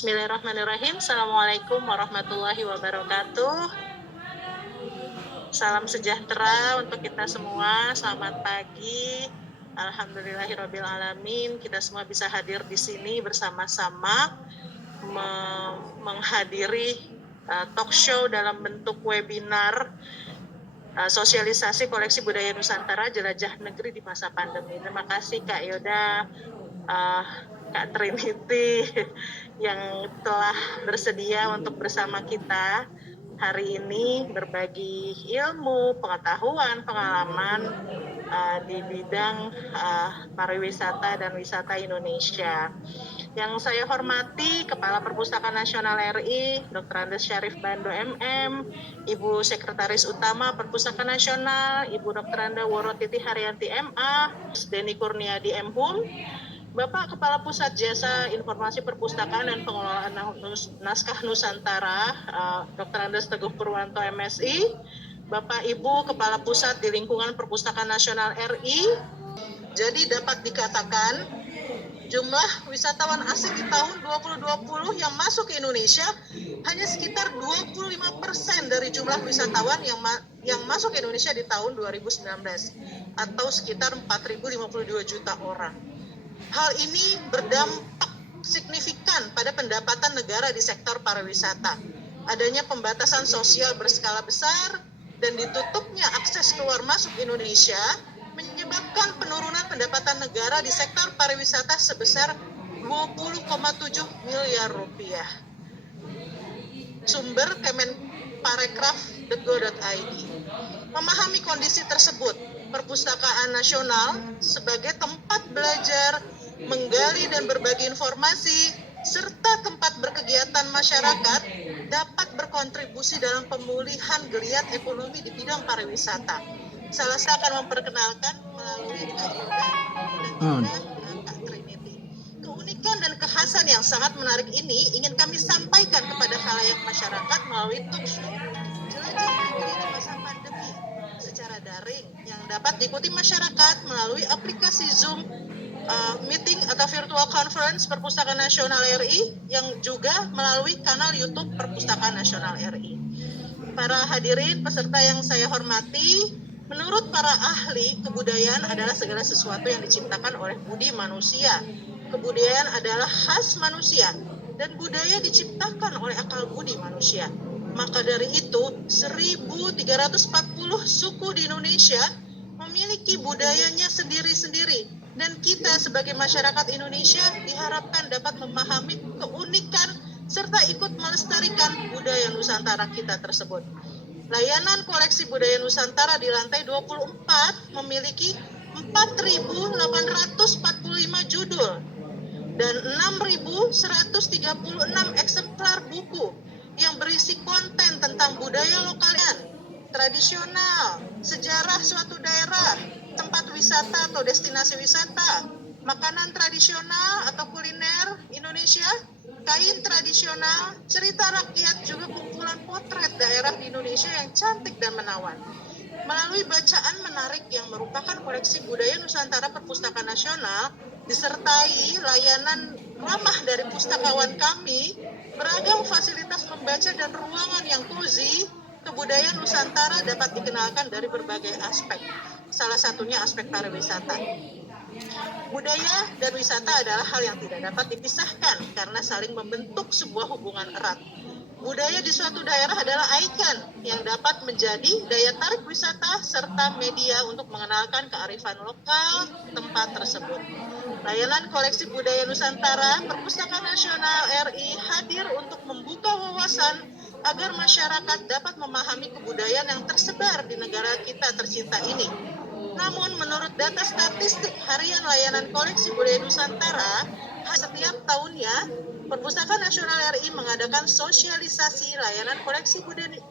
Bismillahirrahmanirrahim. Assalamualaikum warahmatullahi wabarakatuh. Salam sejahtera untuk kita semua. Selamat pagi. Alhamdulillahirabbil alamin. Kita semua bisa hadir di sini bersama-sama menghadiri talk show dalam bentuk webinar sosialisasi koleksi budaya Nusantara jelajah negeri di masa pandemi. Terima kasih Kak Yoda, Kak Trinity yang telah bersedia untuk bersama kita hari ini berbagi ilmu, pengetahuan, pengalaman di bidang pariwisata dan wisata Indonesia. Yang saya hormati Kepala Perpustakaan Nasional RI, Dr. Andes Syarif Bando MM, Ibu Sekretaris Utama Perpustakaan Nasional, Ibu Dr. Anda Woro Titi Haryanti MA, Denny Kurniadi MHum, Bapak Kepala Pusat Jasa Informasi Perpustakaan dan Pengelolaan Naskah Nusantara, Dr. Andes Teguh Purwanto MSI, Bapak Ibu Kepala Pusat di Lingkungan Perpustakaan Nasional RI. Jadi dapat dikatakan jumlah wisatawan asing di tahun 2020 yang masuk ke Indonesia hanya sekitar 25% dari jumlah wisatawan yang masuk ke Indonesia di tahun 2019 atau sekitar 4.052 juta orang. Hal ini berdampak signifikan pada pendapatan negara di sektor pariwisata. Adanya pembatasan sosial berskala besar dan ditutupnya akses keluar masuk Indonesia menyebabkan penurunan pendapatan negara di sektor pariwisata sebesar 20,7 miliar rupiah. Sumber kemenparekraf.go.id. Memahami kondisi tersebut, Perpustakaan Nasional sebagai tempat belajar, menggali dan berbagi informasi, serta tempat berkegiatan masyarakat dapat berkontribusi dalam pemulihan geliat ekonomi di bidang pariwisata. Saya akan memperkenalkan melalui Kak Yoda dan juga Kak Trinity. Keunikan dan kekhasan yang sangat menarik ini ingin kami sampaikan kepada khalayak masyarakat melalui talk show Jelajah Negeri di Masa Pandemi secara daring yang dapat diikuti masyarakat melalui aplikasi Zoom meeting atau virtual conference Perpustakaan Nasional RI yang juga melalui kanal YouTube Perpustakaan Nasional RI. Para hadirin peserta yang saya hormati, menurut para ahli, kebudayaan adalah segala sesuatu yang diciptakan oleh budi manusia. Kebudayaan adalah khas manusia dan budaya diciptakan oleh akal budi manusia. Maka dari itu, 1.340 suku di Indonesia memiliki budayanya sendiri-sendiri. Dan kita sebagai masyarakat Indonesia diharapkan dapat memahami keunikan serta ikut melestarikan budaya Nusantara kita tersebut. Layanan koleksi budaya Nusantara di lantai 24 memiliki 4.845 judul dan 6.136 eksemplar buku yang berisi konten tentang budaya lokal, tradisional, sejarah suatu daerah, tempat wisata atau destinasi wisata, makanan tradisional atau kuliner Indonesia, kain tradisional, cerita rakyat, juga kumpulan potret daerah di Indonesia yang cantik dan menawan. Melalui bacaan menarik yang merupakan koleksi budaya Nusantara Perpustakaan Nasional, disertai layanan ramah dari pustakawan kami, beragam fasilitas membaca dan ruangan yang cozy, kebudayaan Nusantara dapat dikenalkan dari berbagai aspek. Salah satunya aspek pariwisata. Budaya dan wisata adalah hal yang tidak dapat dipisahkan karena saling membentuk sebuah hubungan erat. Budaya di suatu daerah adalah ikon yang dapat menjadi daya tarik wisata serta media untuk mengenalkan kearifan lokal tempat tersebut. Layanan koleksi budaya Nusantara Perpustakaan Nasional RI hadir untuk membuka wawasan agar masyarakat dapat memahami kebudayaan yang tersebar di negara kita tercinta ini. Namun menurut data statistik harian layanan koleksi budaya Nusantara, setiap tahunnya Perpustakaan Nasional RI mengadakan sosialisasi layanan koleksi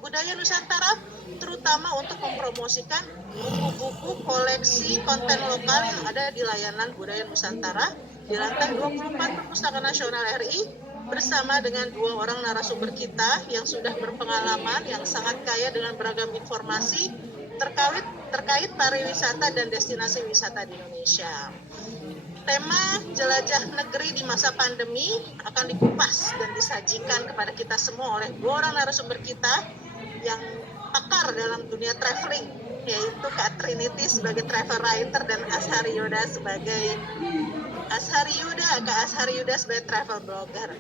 budaya Nusantara, terutama untuk mempromosikan buku-buku koleksi konten lokal yang ada di layanan budaya Nusantara di lantai 24 Perpustakaan Nasional RI bersama dengan 2 orang narasumber kita yang sudah berpengalaman yang sangat kaya dengan beragam informasi terkait pariwisata dan destinasi wisata di Indonesia. Tema jelajah negeri di masa pandemi akan dikupas dan disajikan kepada kita semua oleh dua orang narasumber kita yang pakar dalam dunia traveling, yaitu Kak Trinity sebagai travel writer dan Kak Ashari Yuda sebagai travel blogger.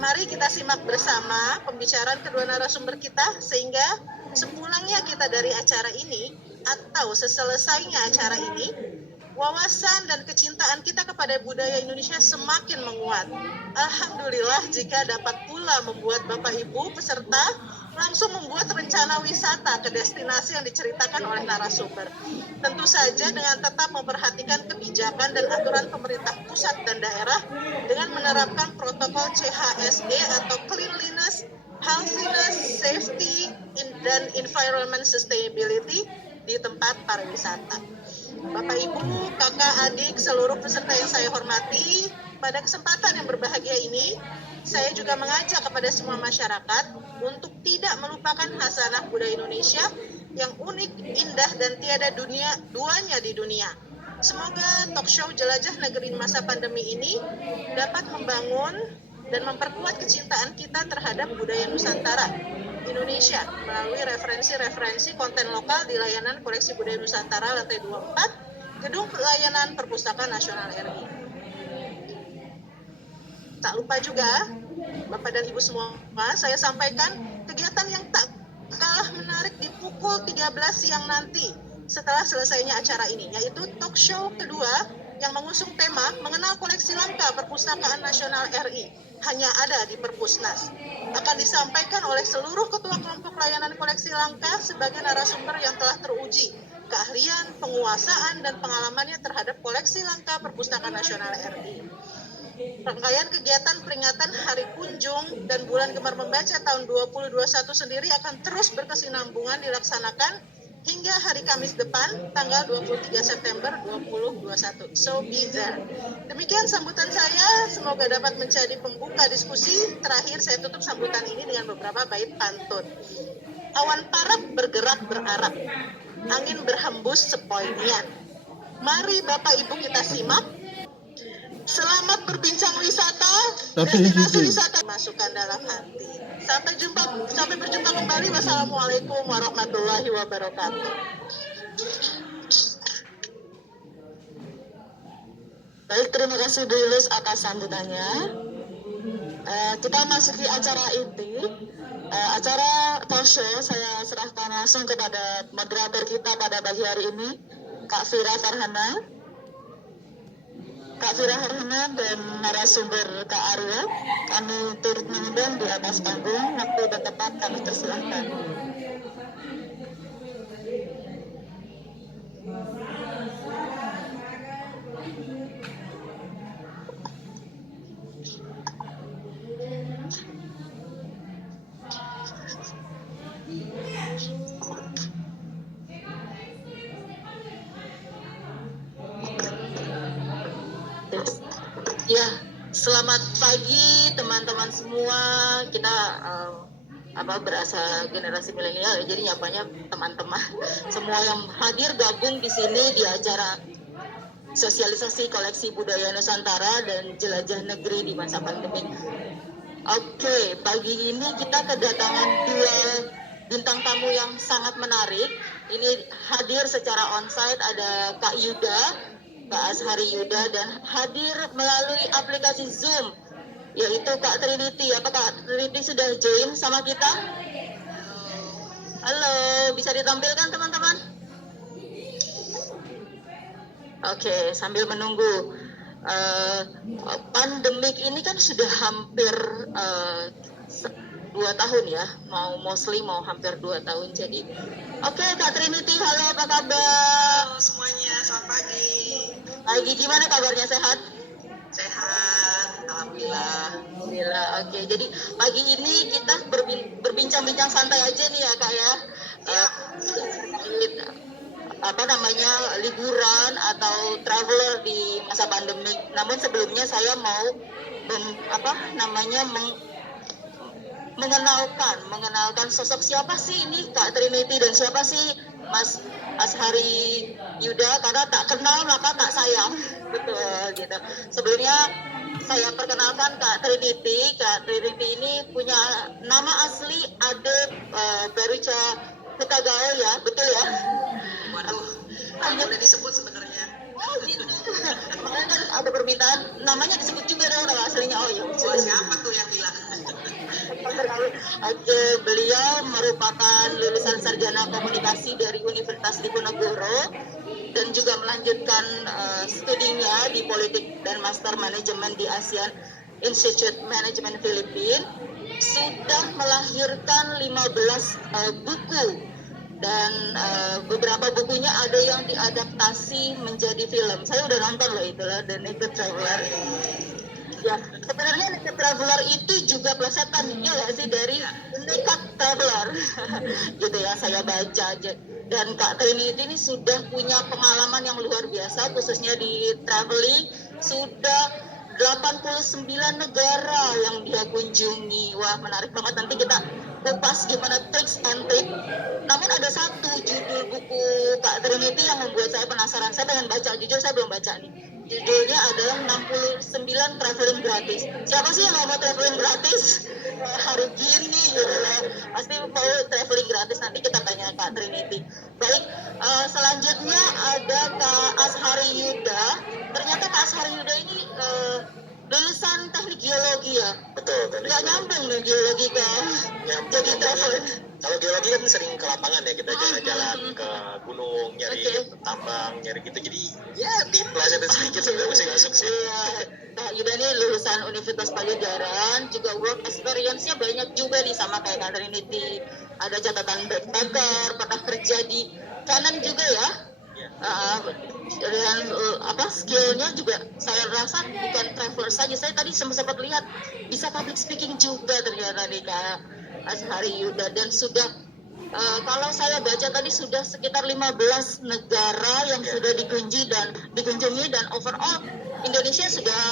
Mari kita simak bersama pembicaraan kedua narasumber kita sehingga sepulangnya kita dari acara ini atau seselesainya acara ini, wawasan dan kecintaan kita kepada budaya Indonesia semakin menguat. Alhamdulillah jika dapat pula membuat Bapak Ibu peserta langsung membuat rencana wisata ke destinasi yang diceritakan oleh narasumber. Tentu saja dengan tetap memperhatikan kebijakan dan aturan pemerintah pusat dan daerah dengan menerapkan protokol CHSE atau Cleanliness, Healthiness, Safety, dan Environment Sustainability di tempat pariwisata. Bapak, Ibu, kakak, adik, seluruh peserta yang saya hormati, pada kesempatan yang berbahagia ini, saya juga mengajak kepada semua masyarakat untuk tidak melupakan khasanah budaya Indonesia yang unik, indah, dan tiada duanya di dunia. Semoga talk show Jelajah Negeri masa pandemi ini dapat membangun dan memperkuat kecintaan kita terhadap budaya Nusantara Indonesia melalui referensi-referensi konten lokal di layanan koleksi budaya Nusantara lantai 24 Gedung Pelayanan Perpustakaan Nasional RI. Tak lupa juga, Bapak dan Ibu semua, saya sampaikan kegiatan yang tak kalah menarik di pukul 13 siang nanti setelah selesainya acara ini, yaitu talk show kedua yang mengusung tema mengenal koleksi langka Perpustakaan Nasional RI hanya ada di Perpusnas. Akan disampaikan oleh seluruh ketua kelompok layanan koleksi langka sebagai narasumber yang telah teruji keahlian, penguasaan, dan pengalamannya terhadap koleksi langka Perpustakaan Nasional RI. Rangkaian kegiatan peringatan Hari Kunjung dan Bulan Gemar Membaca tahun 2021 sendiri akan terus berkesinambungan dilaksanakan hingga hari Kamis depan, tanggal 23 September 2021. So be there. Demikian sambutan saya, semoga dapat menjadi pembuka diskusi. Terakhir saya tutup sambutan ini dengan beberapa bait pantun. Awan parak bergerak berarak, angin berhembus sepoi-nian. Mari Bapak Ibu kita simak. Selamat berbincang wisata, destinasi wisata masukkan dalam hati. Sampai berjumpa kembali. Wassalamualaikum warahmatullahi wabarakatuh. Baik, terima kasih Bu Yulus atas sambutannya. Kita masuki acara inti. Acara talk show saya serahkan langsung kepada moderator kita pada pagi hari ini, Kak Fira Farhana. Kak Fira Farhana dan narasumber Kak Arya, kami turut mengundang di atas panggung. Waktu dan tempat kami persilahkan. Ya, selamat pagi teman-teman semua. Kita berasa generasi milenial ya, jadi nyapanya teman-teman semua yang hadir gabung di sini di acara sosialisasi koleksi budaya Nusantara dan jelajah negeri di masa pandemi. Oke, pagi ini kita kedatangan dua bintang tamu yang sangat menarik. Ini hadir secara onsite, ada Kak Yuda, Kak Ashari Yuda, dan hadir melalui aplikasi Zoom yaitu Kak Trinity. Apa Kak Trinity sudah join sama kita? Halo, bisa ditampilkan teman-teman? Oke, sambil menunggu. Pandemik ini kan sudah hampir 2 tahun ya, mau hampir 2 tahun. Jadi oke, Kak Trinity, halo, apa kabar? Halo semuanya, selamat pagi. Pagi, gimana kabarnya, sehat? Sehat, alhamdulillah. Alhamdulillah. Oke, jadi pagi ini kita berbincang-bincang santai aja nih ya Kak ya. Liburan atau traveler di masa pandemik. Namun sebelumnya saya mau mengenalkan sosok siapa sih ini Kak Trinity dan siapa sih Mas Ashari Yuda, karena tak kenal maka tak sayang. Betul gitu. Sebelumnya saya perkenalkan Kak Trinity. Kak Trinity ini punya nama asli Ade Beruca Hutagao ya, betul ya? Waduh, tadi udah disebut sebenarnya. Oh gitu. Makanya kan ada permintaan, namanya disebut juga dong nama aslinya. Oh ya. Oh, siapa tuh yang bilang? Oke, beliau merupakan lulusan sarjana komunikasi dari Universitas Diponegoro dan juga melanjutkan studinya di politik dan master manajemen di ASEAN Institute Management Philippines. Sudah melahirkan 15 buku dan beberapa bukunya ada yang diadaptasi menjadi film. Saya udah nonton loh itulah The Naked Traveler. Ya, sebenarnya Naked Traveler itu juga plesetan ya nggak sih dari Naked Traveler gitu ya, saya baca aja. Dan Kak Trinity ini sudah punya pengalaman yang luar biasa khususnya di traveling, sudah 89 negara yang dia kunjungi. Wah, menarik banget, nanti kita kupas gimana tricks and tip. Namun ada satu judul buku Kak Trinity yang membuat saya penasaran. Saya pengen baca, jujur saya belum baca nih. Judulnya adalah 69 traveling gratis. Siapa sih yang mau traveling gratis? Hari gini gitu lah. Pasti mau traveling gratis, nanti kita tanya Kak Trinity. Baik, selanjutnya ada Kak Ashari Yuda. Ternyata Kak Ashari Yuda ini lulusan teknik geologi ya? Betul, teknik. Nggak nyambung nih geologi ke jadi traveling. Kalau geologi kan sering ke lapangan ya, kita jalan-jalan ke gunung, nyari tambang, nyari gitu. Jadi ya dipelajarin sedikit sebelum masuk sih. Iya. Nah, Yuda ini lulusan Universitas Pajajaran, juga work experience-nya banyak juga nih sama kayak Kak Trinity. Ada catatan backpacker, pernah kerja di Canon juga ya. Dan skillnya juga saya rasa bukan traveler saja. Saya tadi sempat lihat bisa public speaking juga ternyata nih Kak Ashari Yuda, dan sudah kalau saya baca tadi sudah sekitar 15 negara yang sudah dikunjungi dan overall Indonesia sudah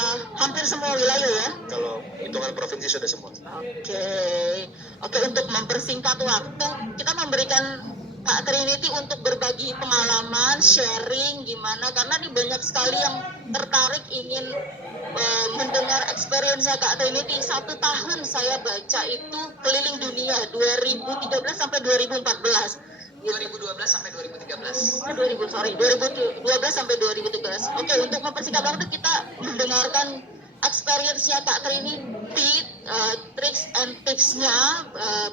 hampir semua wilayah ya. Kalau hitungan provinsi sudah semua. Oke, untuk mempersingkat waktu, kita memberikan Kak Trinity untuk berbagi pengalaman, sharing gimana, karena ini banyak sekali yang tertarik ingin mendengar experience-nya Kak Trinity. 1 tahun saya baca itu keliling dunia 2013 sampai 2014. 2012 sampai 2013. 2012 sampai 2013. Oke, untuk mempersingkat waktu kita mendengarkan experience-nya Kak Trinity, tricks and tips-nya,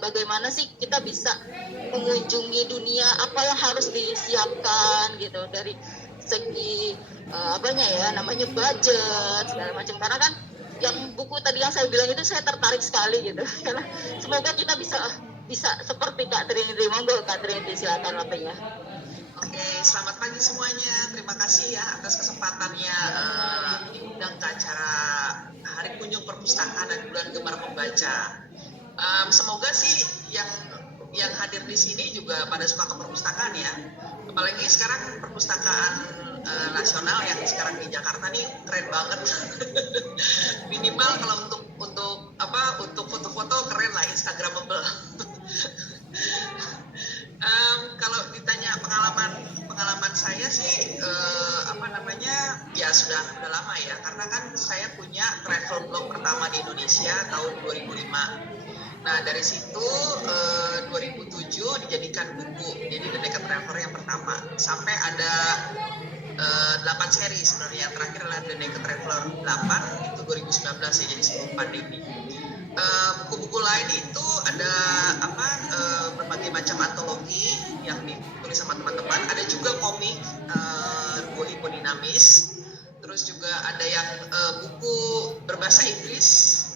bagaimana sih kita bisa mengunjungi dunia, apa yang harus disiapkan gitu dari segi namanya budget segala macam. Karena kan yang buku tadi yang saya bilang itu saya tertarik sekali gitu. Karena semoga kita bisa seperti Kak Trinity. Monggo Kak Trinity, silakan waktunya. Oke, selamat pagi semuanya. Terima kasih ya atas kesempatannya diundang ke acara Hari Kunjung Perpustakaan dan Bulan Gemar Membaca. Semoga sih yang hadir di sini juga pada suka ke perpustakaan ya. Apalagi sekarang perpustakaan nasional yang sekarang di Jakarta nih keren banget. Minimal kalau untuk foto-foto keren lah, Instagramable. Kalau ditanya pengalaman saya sih ya sudah lama ya, karena kan saya punya travel blog pertama di Indonesia tahun 2005. Nah dari situ 2007 dijadikan buku, jadi The Naked Traveler yang pertama, sampai ada 8 seri sebenarnya. Yang terakhir adalah The Naked Traveler 8, itu 2019 ya, jadi sebelum pandemi. Buku-buku lain itu ada berbagai macam antologi yang ditulis sama teman-teman, ada juga komik Bohiko Dinamis, terus juga ada yang buku berbahasa Inggris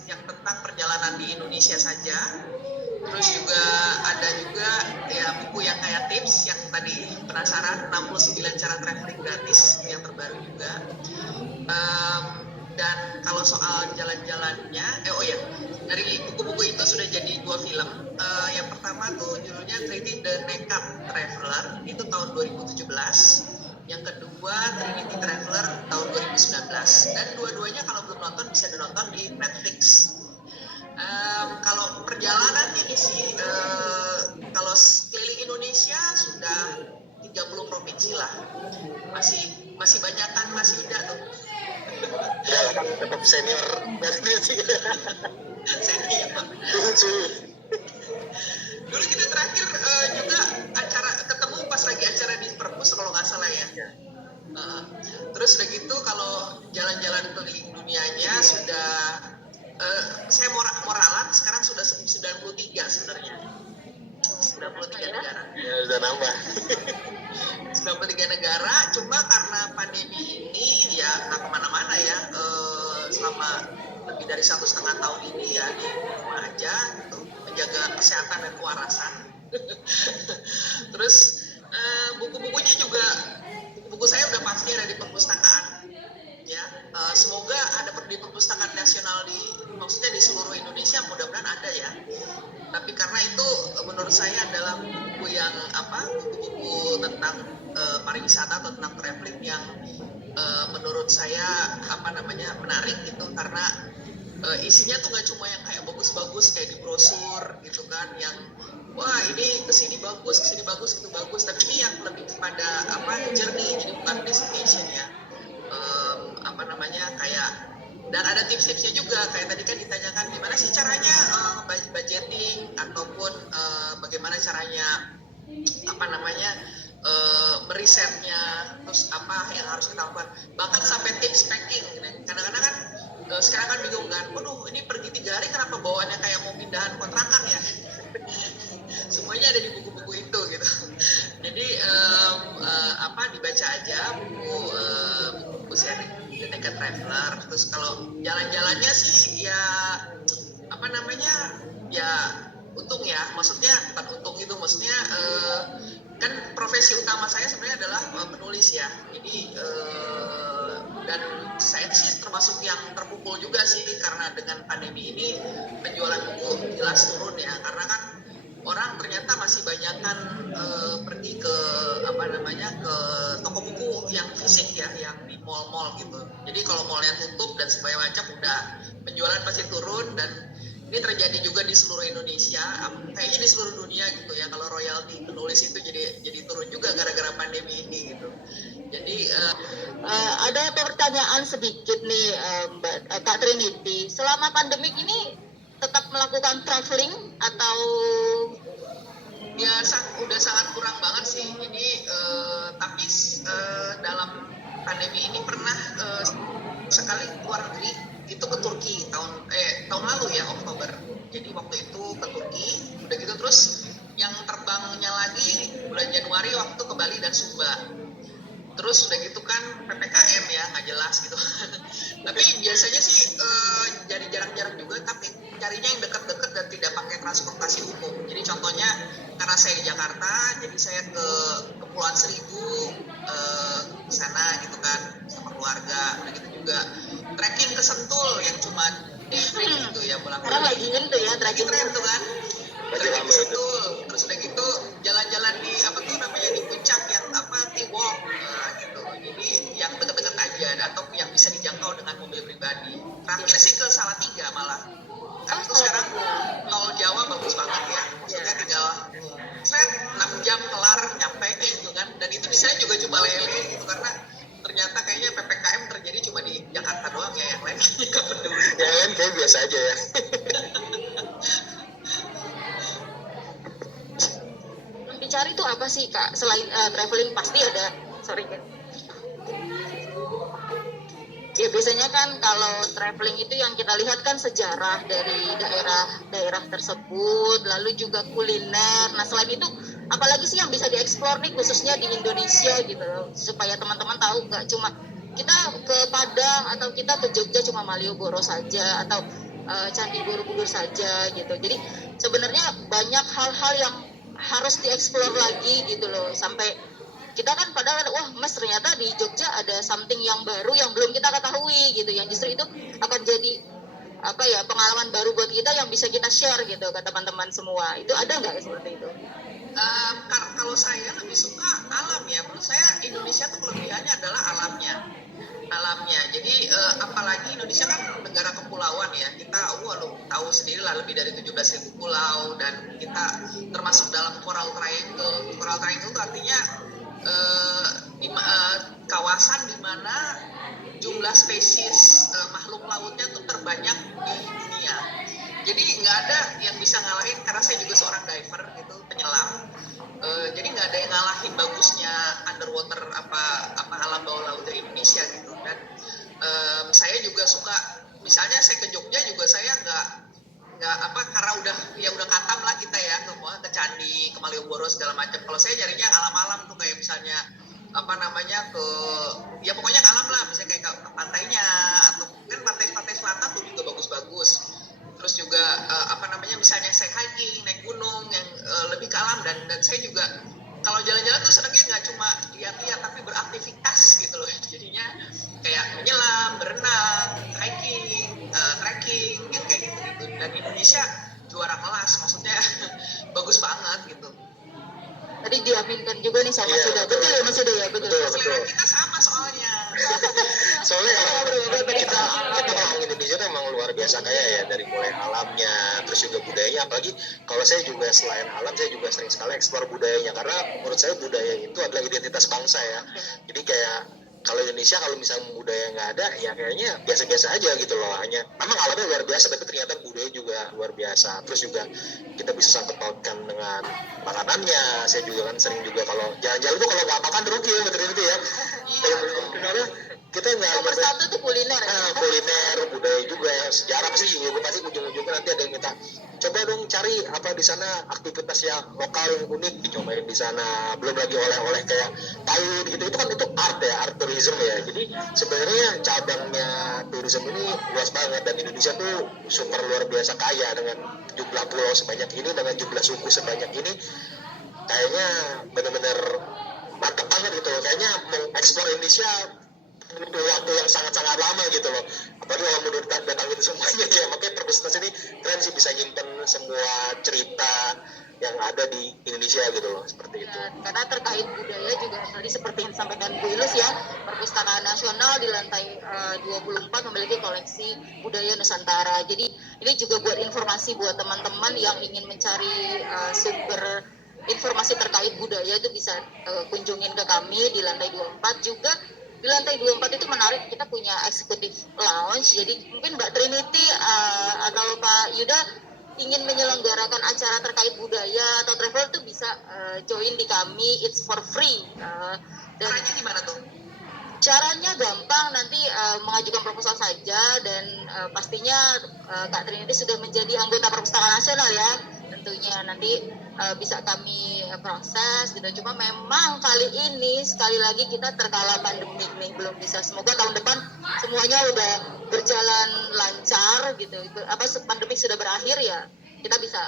yang tentang perjalanan di Indonesia saja, terus juga ada ya buku yang kayak tips yang tadi penasaran, 69 cara traveling gratis yang terbaru juga. Dan kalau soal jalan-jalannya, dari buku-buku itu sudah jadi 2 film. Yang pertama tuh judulnya Trinity The Naked Traveler, itu tahun 2017. Yang kedua Trinity Traveler tahun 2019. Dan dua-duanya kalau belum nonton bisa ditonton di Netflix. Kalau perjalanan ini sih, kalau keliling Indonesia sudah 30 provinsi lah. Masih banyakan Mas Yuda tuh. Ya lah kan tetap senior dari sih. Senior. Dulu kita terakhir juga acara ketemu pas lagi acara di Perpus kalau nggak salah ya. Terus udah gitu kalau jalan-jalan keliling dunianya sudah saya moralan sekarang sudah 93 sebenarnya. 93 negara. Ya udah nambah. 93 negara, cuma karena pandemi ini ya nggak kemana-mana ya, selama lebih dari 1,5 tahun ini ya di rumah aja gitu, menjaga kesehatan dan kewarasan. Terus buku-bukunya juga, buku saya udah pasti ada di perpustakaan ya. Semoga ada di perpustakaan nasional maksudnya di seluruh Indonesia, mudah-mudahan ada ya. Tapi karena itu menurut saya adalah buku yang buku-buku tentang pariwisata atau tentang traveling yang menurut saya menarik gitu, karena isinya tuh nggak cuma yang kayak bagus-bagus kayak di brosur gitu kan, yang wah ini kesini bagus gitu bagus, tapi ini yang lebih kepada journey, jadi bukan destination ya. Kayak, dan ada tips-tipsnya juga, kayak tadi kan ditanyakan gimana sih caranya budgeting ataupun bagaimana caranya merisetnya, terus apa yang harus kita lakukan, bahkan sampai tips packing. Kadang-kadang kan sekarang kan bingung kan, waduh ini pergi 3 hari kenapa bawaannya kayak mau pindahan kontrakan ya. Semuanya ada di buku-buku itu gitu. Jadi dibaca aja buku seri The Naked Traveler. Terus kalau jalan-jalannya sih ya ya untung ya, maksudnya bukan untung itu, maksudnya kan profesi utama saya sebenarnya adalah penulis ya. Jadi dan saya sih termasuk yang terpukul juga sih, karena dengan pandemi ini penjualan buku jelas turun ya, karena kan orang ternyata masih banyakkan pergi ke ke toko buku yang fisik ya, yang di mall-mall gitu. Jadi kalau mallnya tutup dan segala macam, udah penjualan pasti turun, dan ini terjadi juga di seluruh Indonesia, kayaknya di seluruh dunia gitu ya. Kalau royalti penulis itu jadi turun juga gara-gara pandemi ini gitu. Jadi ada pertanyaan sedikit nih, Mbak Kak Trinity. Selama pandemik ini tetap melakukan traveling atau ya udah sangat kurang banget sih. Jadi tapi dalam pandemi ini pernah sekali keluar negeri, itu ke Turki tahun lalu ya, Oktober. Jadi waktu itu ke Turki, udah gitu terus yang terbangnya lagi bulan Januari waktu ke Bali dan Sumba. Terus udah gitu kan PPKM ya, nggak jelas gitu. Tapi biasanya sih jadi jarang-jarang juga, tapi carinya yang dekat-dekat dan tidak pakai transportasi umum. Jadi contohnya karena saya di Jakarta, jadi saya ke Kepulauan Seribu, ke sana gitu kan sama keluarga. Udah gitu juga trekking ke Sentul yang cuma day trip gitu ya, pulang. sekarang lagi tuh ya trekking tuh kan. Trekking ke Sentul, terus udah gitu jalan-jalan di di puncak yang T-Walk gitu. Jadi yang dekat-dekat aja atau yang bisa dijangkau dengan mobil pribadi. Terakhir sih ke Salatiga malah. Kan itu sekarang tol Jawa bagus banget ya. Maksudnya tinggal 6 jam kelar nyampe gitu kan. Dan itu misalnya juga coba lele gitu, karena ternyata kayaknya PPKM terjadi cuma di Jakarta doang ya, yang lain nggak peduli. Yang lain kayak biasa aja ya. dicari tuh apa sih Kak, selain traveling pasti ada, ya biasanya kan kalau traveling itu yang kita lihat kan sejarah dari daerah tersebut, lalu juga kuliner. Nah selain itu apalagi sih yang bisa dieksplor nih khususnya di Indonesia gitu loh, supaya teman-teman tahu nggak cuma kita ke Padang atau kita ke Jogja cuma Malioboro saja atau Candi Borobudur saja gitu. Jadi sebenarnya banyak hal-hal yang harus dieksplor lagi gitu loh, sampai kita kan padahal wah Mas ternyata di Jogja ada something yang baru yang belum kita ketahui gitu, yang justru itu akan jadi pengalaman baru buat kita yang bisa kita share gitu ke teman-teman semua. Itu ada nggak seperti itu? Kalau saya lebih suka alam ya. Menurut saya Indonesia tuh kelebihannya adalah alamnya. Jadi apalagi Indonesia kan negara kepulauan ya. Kita tahu sendiri lah, lebih dari 17.000 pulau, dan kita termasuk dalam Coral Triangle. Coral Triangle itu artinya kawasan di mana jumlah spesies makhluk lautnya tuh terbanyak di dunia. Jadi nggak ada yang bisa ngalahin, karena saya juga seorang diver gitu, penyelam. Jadi nggak ada yang ngalahin bagusnya underwater apa alam bawah laut dari Indonesia gitu. Dan saya juga suka, misalnya saya ke Jogja juga saya nggak karena udah katam lah kita ya, ke candi, ke Malioboro segala macam. Kalau saya nyarinya yang alam-alam tuh, kayak misalnya ya pokoknya alam lah, misalnya kayak ke pantainya, atau mungkin pantai selatan tuh juga bagus-bagus. Terus juga misalnya saya hiking, naik gunung yang lebih ke alam, dan saya juga kalau jalan-jalan tuh senangnya nggak cuma lihat-lihat tapi beraktivitas gitu loh. Jadinya kayak menyelam, berenang, hiking, trekking yang kayak gitu. Dan Indonesia juara kelas, maksudnya bagus banget gitu. Tadi diaminkan juga nih sama Suda. Betul ya Mas Suda ya? Betul. Selera kita sama soalnya. Soalnya kita orang Indonesia tuh emang luar biasa kaya ya, dari mulai alamnya, terus juga budayanya. Apalagi kalau saya juga selain alam, saya juga sering sekali eksplor budayanya, karena menurut saya budaya itu adalah identitas bangsa ya. Jadi kayak kalau Indonesia kalau misalnya budaya nggak ada, ya kayaknya biasa-biasa aja gitu loh. Hanya memang alamnya luar biasa, tapi ternyata budaya juga luar biasa. Terus juga kita bisa sangkut pautkan dengan makanannya. Saya juga kan sering juga kalau jalan-jalan tuh kalau nggak makan rugi ya, betul itu ya. Karena kita nggak nomor satu tuh kuliner. Kuliner, budaya juga, sejarah pasti ujung-ujungnya nanti ada yang minta coba dong cari apa di sana aktivitas yang lokal yang unik dicobain di sana. Belum lagi oleh-oleh kayak payung gitu, itu kan itu art ya, art tourism ya. Jadi sebenarnya cabangnya tourism ini luas banget, dan Indonesia tuh super luar biasa kaya dengan jumlah pulau sebanyak ini, dengan jumlah suku sebanyak ini. Kayaknya benar-benar mantap banget gitu loh. Kayaknya mengeksplor Indonesia butuh waktu yang sangat-sangat lama gitu loh. Apalagi kalau menurut datangin semuanya ya, makanya perpustakaan ini keren sih, bisa nyimpen semua cerita yang ada di Indonesia gitu loh, seperti itu. Karena terkait budaya juga tadi seperti yang disampaikan Bu Ilus ya, Perpustakaan Nasional di lantai 24 memiliki koleksi budaya Nusantara. Jadi ini juga buat informasi buat teman-teman yang ingin mencari sumber informasi terkait budaya, itu bisa kunjungin ke kami di lantai 24. Juga di lantai 24 itu menarik, kita punya executive lounge. Jadi mungkin Mbak Trinity atau Pak Yuda ingin menyelenggarakan acara terkait budaya atau travel tuh bisa join di kami, it's for free. Caranya gimana tuh? Caranya gampang, nanti mengajukan proposal saja, dan pastinya Kak Trinity sudah menjadi anggota Perpustakaan Nasional ya, tentunya nanti bisa kami proses gitu. Cuma memang kali ini sekali lagi kita terkala pandemik nih, belum bisa. Semoga tahun depan semuanya udah berjalan lancar gitu. Pandemik sudah berakhir ya, kita bisa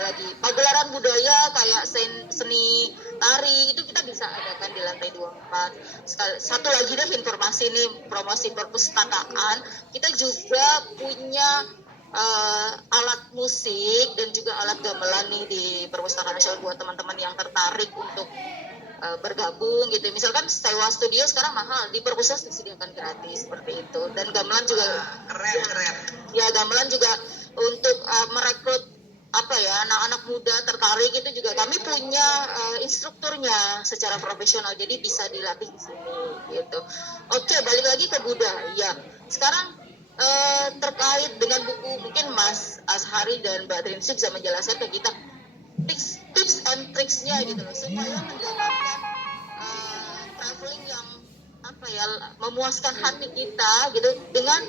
lagi pagelaran budaya kayak seni tari itu kita bisa adakan di lantai 24. Satu lagi deh informasi nih, promosi perpustakaan, kita juga punya alat musik dan juga alat gamelan nih di Perpustakaan Nasional buat teman-teman yang tertarik untuk bergabung gitu. Misalkan sewa studio sekarang mahal, di perpustakaan disediakan gratis seperti itu. Dan gamelan juga keren. Ya, gamelan juga untuk merekrut anak-anak muda tertarik, itu juga kami punya instrukturnya secara profesional, jadi bisa dilatih di sini gitu. Oke, balik lagi ke budaya. Sekarang terkait dengan buku, mungkin Mas Ashari dan Mbak Trinity bisa menjelaskan ke kita tips and tricksnya gitu loh, supaya mendapatkan traveling yang memuaskan hati kita gitu dengan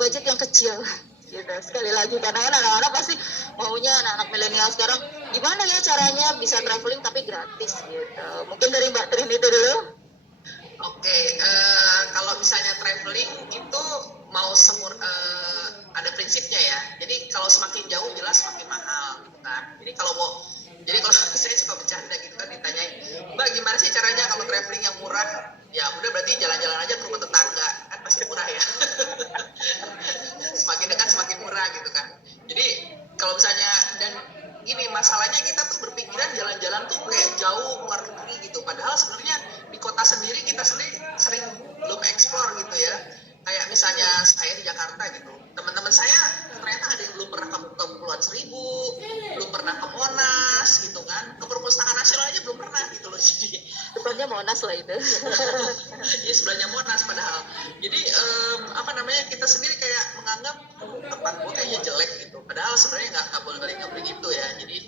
budget yang kecil gitu. Sekali lagi, karena kan anak-anak pasti maunya, anak-anak milenial sekarang gimana ya caranya bisa traveling tapi gratis gitu. Mungkin dari Mbak Trinity dulu. Oke, kalau misalnya traveling itu mau ada prinsipnya ya. Jadi kalau semakin jauh jelas semakin mahal gitu kan. Jadi kalau saya suka bercanda gitu kan, ditanyain, Mbak gimana sih caranya kalau traveling yang murah? Ya udah, berarti jalan-jalan aja ke rumah tetangga, kan pasti murah ya. Semakin dekat semakin murah gitu kan. Jadi kalau misalnya, dan gini, masalahnya kita tuh berpikiran jalan-jalan tuh kayak jauh keluar negeri gitu. Padahal sebenarnya di kota sendiri kita sering belum eksplor gitu ya. Kayak misalnya saya di Jakarta gitu, teman-teman saya ternyata ada yang belum pernah ke Kepulauan Seribu, belum pernah ke Monas gitu kan, ke Perpustakaan Nasional aja belum pernah gitu loh. Jadi Depannya Monas lah itu. Iya, sebelahnya Monas padahal. Jadi apa namanya, kita sendiri kayak menganggap tempat gue kayaknya jelek gitu. Padahal sebenarnya nggak boleh gitu ya. Jadi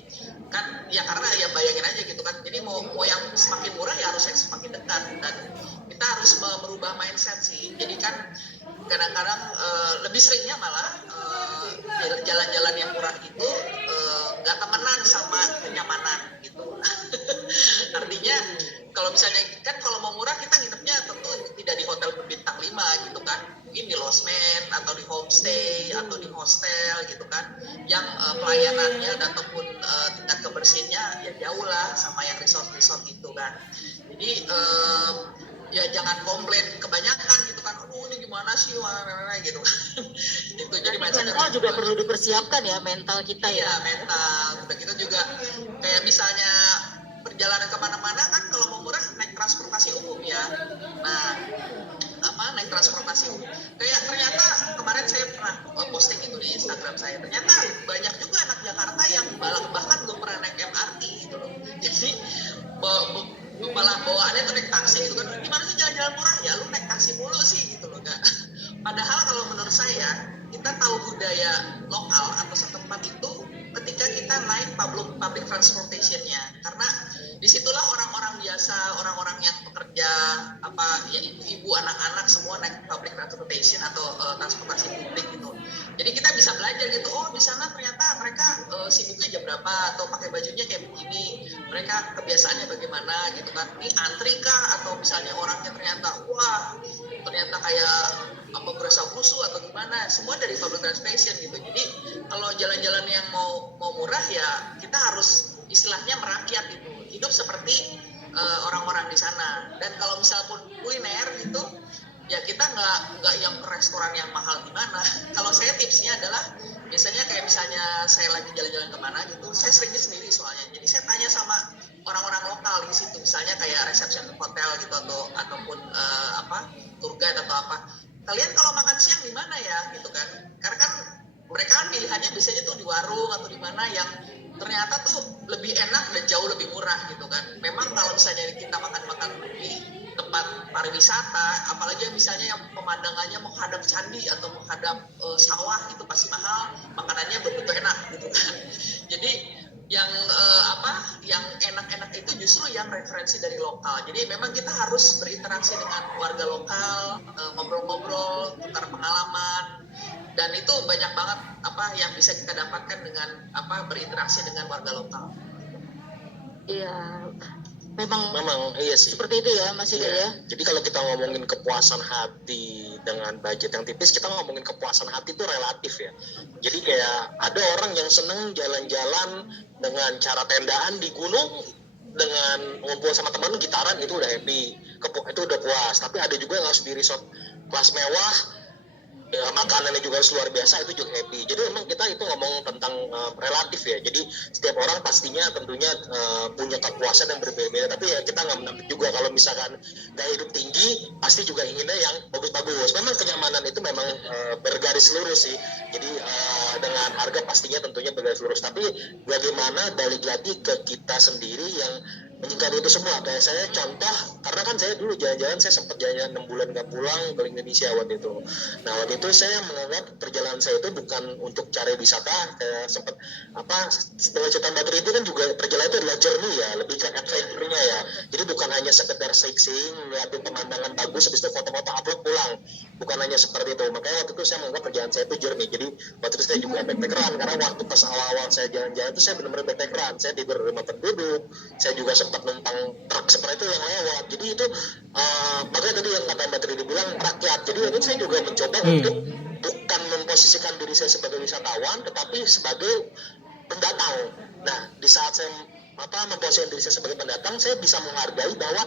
kan ya karena ya bayangin aja gitu kan. Jadi mau yang semakin murah ya harus yang semakin dekat, dan kita harus merubah mindset sih. Jadi kan kadang-kadang lebih seringnya malah jalan-jalan yang murah itu nggak temenan sama kenyamanan gitu. Artinya kalau misalnya kan kalau mau murah kita nginepnya tentu tidak di hotel berbintang 5 gitu kan, mungkin di losmen atau di homestay atau di hostel gitu kan, yang pelayanannya ataupun tingkat kebersihannya ya jauh lah sama yang resort itu kan. Jadi ya jangan komplain kebanyakan gitu kan, aduh ini gimana sih mana gitu kan. Itu jadi Mental juga perlu dipersiapkan ya, mental kita ya. Iya, mental. Udah gitu juga kayak misalnya perjalanan kemana-mana kan kalau mau murah naik transportasi umum ya. Nah, naik transportasi umum. Kayak ternyata kemarin saya pernah posting itu di Instagram saya. Ternyata banyak juga anak Jakarta yang bahkan belum pernah naik MRT gitu loh. Jadi malah bawaannya tuh naik taksi gitu kan. Gimana sih jalan-jalan murah? Ya lu naik taksi mulu sih gitu loh. Gak. Padahal kalau menurut saya, kita tahu budaya lokal atau setempat itu ketika kita naik public transportation-nya, karena disitulah orang-orang biasa, orang-orang yang pekerja, ya ibu-ibu, anak-anak semua naik public transportation atau transportasi publik gitu. Jadi kita bisa belajar gitu, oh di sana ternyata mereka sibuknya jam berapa atau pakai bajunya kayak begini, mereka kebiasaannya bagaimana gitu kan. Ini antri kah atau misalnya orangnya ternyata kayak berasa rusuh atau gimana, semua dari public transportation gitu. Jadi kalau jalan-jalan yang mau murah ya kita harus istilahnya merakyat gitu, hidup seperti orang-orang di sana. Dan kalau misal pun kuliner gitu ya kita nggak yang ke restoran yang mahal gimana. Kalau saya tipsnya adalah biasanya kayak misalnya saya lagi jalan-jalan kemana gitu, saya sering sendiri soalnya, jadi saya tanya sama orang-orang lokal di situ, misalnya kayak resepsi hotel gitu ataupun tour guide atau apa, kalian kalau makan siang di mana ya gitu kan, karena kan mereka kan pilihannya biasanya tuh di warung atau di mana yang ternyata tuh lebih enak dan jauh lebih murah gitu kan. Memang kalau misalnya kita makan di tempat pariwisata, apalagi misalnya yang pemandangannya menghadap candi atau menghadap sawah, itu pasti mahal, makanannya betul-betul enak gitu kan. Jadi yang yang enak-enak itu justru yang referensi dari lokal. Jadi memang kita harus berinteraksi dengan warga lokal, ngobrol-ngobrol, tukar pengalaman, dan itu banyak banget yang bisa kita dapatkan dengan berinteraksi dengan warga lokal. Iya, memang iya sih. Seperti itu ya Mas Ida ya. Jadi kalau kita ngomongin kepuasan hati dengan budget yang tipis, kita ngomongin kepuasan hati itu relatif ya. Jadi kayak ada orang yang seneng jalan-jalan dengan cara tendaan di gunung, dengan ngumpul sama teman gitaran, itu udah happy, itu udah puas. Tapi ada juga yang harus di resort kelas mewah, ya, makanannya juga harus luar biasa, itu juga happy. Jadi memang kita itu ngomong tentang relatif ya. Jadi setiap orang pastinya tentunya punya kepuasan yang berbeda-beda. Tapi ya kita nggak menampik juga kalau misalkan gaya hidup tinggi, pasti juga inginnya yang bagus-bagus. Memang kenyamanan itu memang bergaris lurus sih. Jadi dengan harga pastinya tentunya bergaris lurus. Tapi bagaimana balik lagi ke kita sendiri yang menyikapi itu semua. Kayak saya contoh, karena kan saya dulu jalan-jalan, saya sempat jalan 6 bulan nggak pulang ke Indonesia waktu itu. Nah waktu itu saya menganggap perjalanan saya itu bukan untuk cari wisata. Saya sempat setelah Sultan Batur itu kan juga perjalanan itu adalah journey ya, lebih ke adventure-nya ya. Jadi bukan hanya sekedar sightseeing, lihatin pemandangan bagus, habis itu foto-foto upload pulang. Bukan hanya seperti itu. Makanya waktu itu saya menganggap perjalanan saya itu journey. Jadi waktu itu saya juga backpackeran, karena waktu pas awal-awal saya jalan-jalan itu saya benar-benar backpackeran. Saya tidur di rumah penduduk, saya juga sempat numpang truk seperti itu yang lewat. Jadi itu makanya tadi yang kata Mbak Tri dibilang rakyat. Jadi itu saya juga mencoba untuk bukan memposisikan diri saya sebagai wisatawan, tetapi sebagai pendatang. Nah di saat saya memposisikan diri saya sebagai pendatang, saya bisa menghargai bahwa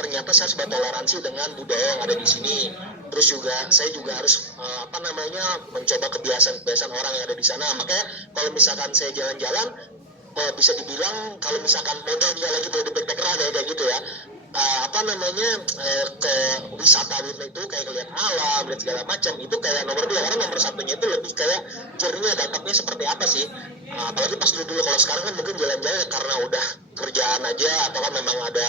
ternyata saya harus bertoleransi dengan budaya yang ada di sini. Terus juga saya juga harus mencoba kebiasaan orang yang ada di sana. Makanya kalau misalkan saya jalan-jalan, bisa dibilang kalau misalkan modalnya lagi mau di backpackeran ya kayak gitu ya, ke wisata itu kayak ngeliat alam dan segala macam, itu kayak nomor 2. Karena nomor satunya itu lebih kayak journey-nya, dampaknya seperti apa sih. Apalagi pas dulu, kalau sekarang kan mungkin jalan-jalan karena udah kerjaan aja, atau kan memang ada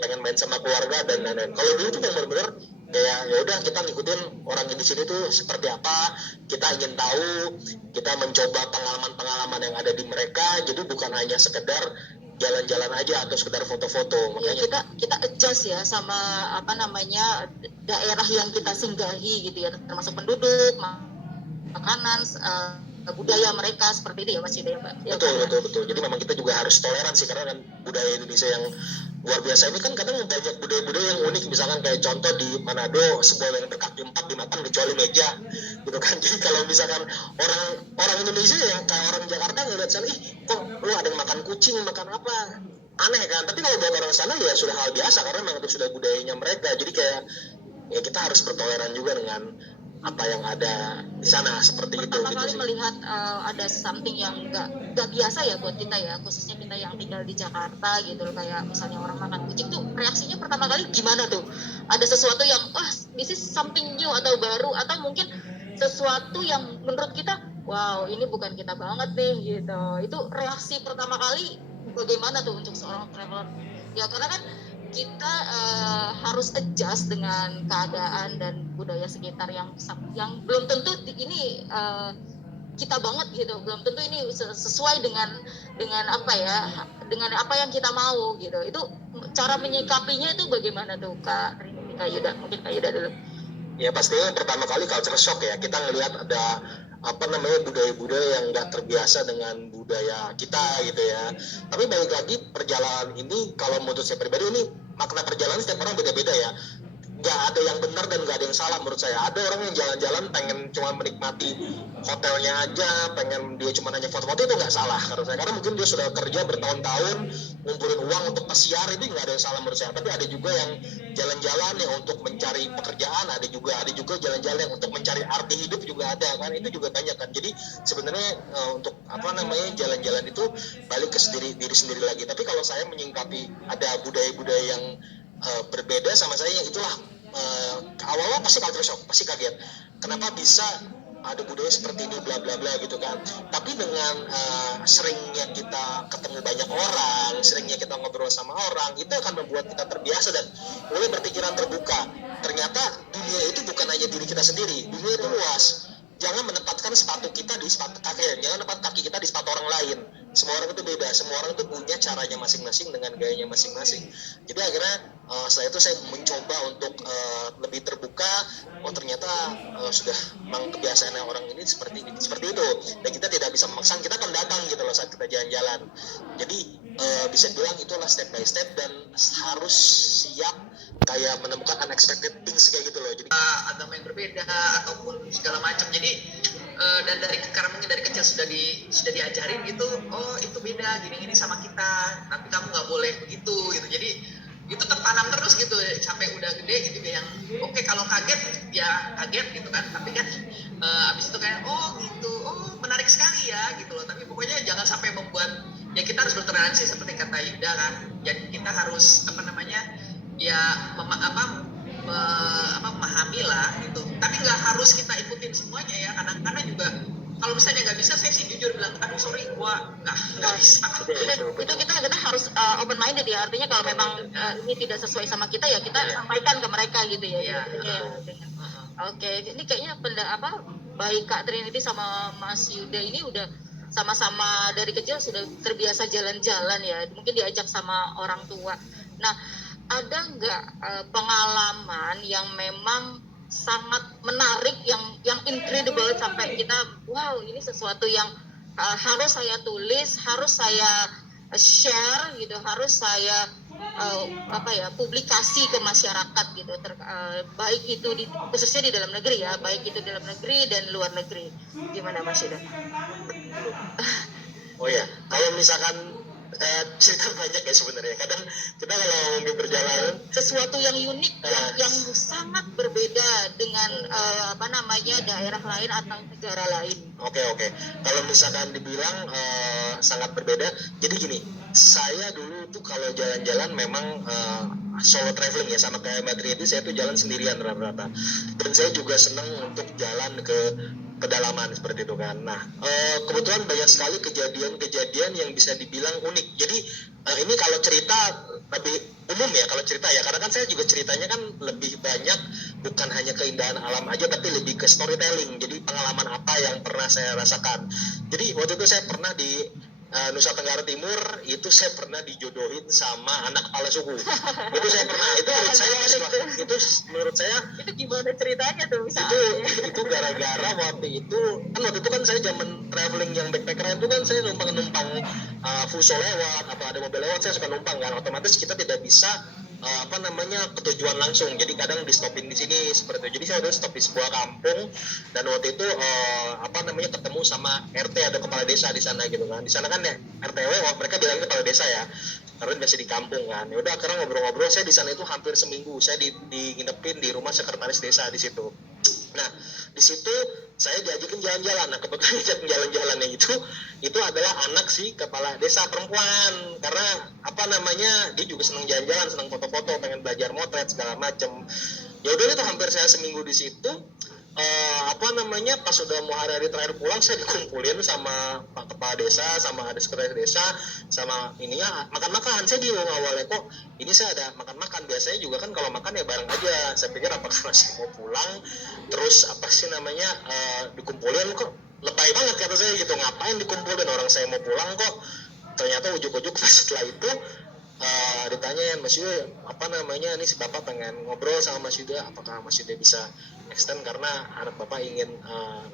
pengen main sama keluarga dan lain-lain. Kalau dulu tuh benar-benar kayak ya udah, kita ngikutin orang di sini tuh seperti apa, kita ingin tahu, kita mencoba pengalaman-pengalaman yang ada di mereka, jadi bukan hanya sekedar jalan-jalan aja atau sekedar foto-foto. Ya, Makanya kita adjust ya sama daerah yang kita singgahi gitu ya, termasuk penduduk, makanan, budaya mereka seperti itu ya Mas Yuda ya Mbak. Betul. Jadi memang kita juga harus toleransi, karena kan budaya Indonesia yang luar biasa ini kan kadang banyak budaya-budaya yang unik. Misalkan kayak contoh di Manado, sebuah yang berkaki 4 dimakan kecuali meja gitu kan. Jadi kalau misalkan orang Indonesia yang kayak orang Jakarta ngeliat sana, kok lu ada yang makan kucing, makan apa, aneh kan. Tapi kalau buat orang sana ya sudah hal biasa, karena memang itu sudah budayanya mereka. Jadi kayak ya kita harus bertoleran juga dengan apa yang ada di sana, seperti itu. Pertama gitu kali sih. melihat ada something yang nggak biasa ya buat kita ya, khususnya kita yang tinggal di Jakarta gitu loh, kayak misalnya orang makan kucing tuh reaksinya pertama kali gimana tuh? Ada sesuatu yang this is something new atau baru, atau mungkin sesuatu yang menurut kita wow ini bukan kita banget nih gitu. Itu reaksi pertama kali bagaimana tuh untuk seorang traveler? Ya karena kan kita harus adjust dengan keadaan dan budaya sekitar yang belum tentu ini kita banget gitu, belum tentu ini sesuai dengan apa yang kita mau gitu. Itu cara menyikapinya itu bagaimana tuh Kak Rini, Kak Yuda? Mungkin Kak Yuda dulu. Ya pastinya pertama kali culture shock ya, kita ngelihat ada budaya-budaya yang nggak terbiasa dengan budaya kita gitu ya. Tapi balik lagi, perjalanan ini kalau menurut saya pribadi, ini makna perjalanan setiap orang beda-beda ya. Nggak ada yang benar dan nggak ada yang salah menurut saya. Ada orang yang jalan-jalan pengen cuma menikmati hotelnya aja, pengen dia cuma hanya foto-foto, itu nggak salah menurut saya. Karena mungkin dia sudah kerja bertahun-tahun ngumpulin uang untuk pesiar, itu nggak ada yang salah menurut saya. Tapi ada juga yang jalan-jalan yang untuk mencari pekerjaan, ada juga jalan-jalan yang untuk mencari arti hidup juga ada kan, itu juga banyak kan. Jadi sebenarnya untuk jalan-jalan itu balik ke diri sendiri lagi. Tapi kalau saya menyingkapi ada budaya-budaya yang berbeda sama saya, itulah awal-awal pasti culture shock, pasti kaget kenapa bisa ada budaya seperti ini bla bla bla gitu kan. Tapi dengan seringnya kita ketemu banyak orang, seringnya kita ngobrol sama orang, itu akan membuat kita terbiasa dan mulai berpikiran terbuka. Ternyata dunia itu bukan hanya diri kita sendiri, dunia itu luas. Jangan menempatkan sepatu kita di sepatu kaki, jangan menempatkan kaki kita di sepatu orang lain. Semua orang itu beda, semua orang itu punya caranya masing-masing dengan gayanya masing-masing. Jadi akhirnya setelah itu saya mencoba untuk lebih terbuka. Oh ternyata sudah memang kebiasaan orang ini seperti itu, dan kita tidak bisa memaksa, kita akan datang gitu loh saat kita jalan-jalan. Jadi bisa bilang itulah step by step, dan harus siap kayak menemukan unexpected things kayak gitu loh. Jadi agama yang berbeda ataupun segala macam. Jadi dan karena mungkin dari kecil sudah diajarin gitu, oh itu beda gini sama kita, tapi kamu nggak boleh begitu gitu. Jadi itu tertanam terus gitu sampai udah gede gitu, yang oke, kalau kaget ya kaget gitu kan, tapi kan abis itu kayak oh gitu, oh menarik sekali ya gitu loh. Tapi pokoknya jangan sampai membuat, ya kita harus bertoleransi seperti kata Yuda kan. Jadi kita harus memahami lah gitu. Tapi nggak harus kita ikutin semuanya ya. Kadang-kadang juga kalau misalnya nggak bisa, saya sih jujur bilang, aduh sorry, gua nggak bisa. Itu kita harus open minded ya. Artinya kalau memang ini tidak sesuai sama kita ya kita sampaikan ke mereka gitu ya. Oke, ini kayaknya baik Kak Trinity sama Mas Yuda ini udah sama-sama dari kecil sudah terbiasa jalan-jalan ya. Mungkin diajak sama orang tua. Nah, ada nggak pengalaman yang memang sangat menarik, yang incredible sampai kita wow ini sesuatu yang harus saya tulis, harus saya share gitu, harus saya publikasi ke masyarakat gitu, baik itu khususnya di dalam negeri ya, baik itu dalam negeri dan luar negeri. Gimana Mas Yuda? oh ya, kalau misalkan cerita banyak ya sebenarnya. Kadang kita kalau mungkin perjalanan Sesuatu yang unik, yang sangat berbeda dengan daerah lain atau negara lain. Oke. Kalau misalkan dibilang sangat berbeda, jadi gini, saya dulu tuh kalau jalan-jalan memang solo traveling ya, sama kayak Mbak Tri itu saya tuh jalan sendirian rata-rata. Dan saya juga senang untuk jalan ke pedalaman seperti itu kan. Nah, kebetulan banyak sekali kejadian-kejadian yang bisa dibilang unik. Jadi ini kalau cerita lebih umum ya, kalau cerita ya, karena kan saya juga ceritanya kan lebih banyak bukan hanya keindahan alam aja, tapi lebih ke storytelling. Jadi pengalaman apa yang pernah saya rasakan. Jadi waktu itu saya pernah di Nusa Tenggara Timur, itu saya pernah dijodohin sama anak kepala suku. Itu saya pernah. Itu menurut saya Itu gimana ceritanya tuh misalnya? itu gara-gara waktu itu kan saya zaman traveling yang backpacker itu kan saya numpang Fuso lewat atau ada mobil lewat, saya suka numpang kan, otomatis kita tidak bisa ke tujuan langsung, jadi kadang di stopin di sini seperti itu. Jadi saya udah stop di sebuah kampung dan waktu itu ketemu sama RT atau kepala desa di sana gitu kan. Di sana kan ya RTW, mereka bilangnya kepala desa ya, karena biasa di kampung kan. Ya udah akhirnya ngobrol-ngobrol, saya di sana itu hampir seminggu, saya diinepin di rumah sekretaris desa di situ. Nah, di situ saya diajakin jalan-jalan. Nah, kebetulan diajakin jalan-jalannya itu adalah anak si kepala desa perempuan, karena dia juga senang jalan-jalan, senang foto-foto, pengen belajar motret segala macem. Ya udah itu hampir saya seminggu di situ. Pas udah mau hari-hari terakhir pulang, saya dikumpulin sama Pak Kepala Desa, sama ada sekretaris desa, sama makan-makan. Saya bingung awalnya, kok ini saya ada makan-makan. Biasanya juga kan kalau makan ya bareng aja. Saya pikir apakah masih mau pulang, terus dikumpulin, kok lebay banget kata saya gitu, ngapain dikumpulin, orang saya mau pulang kok. Ternyata ujuk-ujuk pas setelah itu ditanyain, Mas Yuda, ini si Bapak pengen ngobrol sama Mas Yuda, apakah Mas Yuda bisa extend karena anak Bapak ingin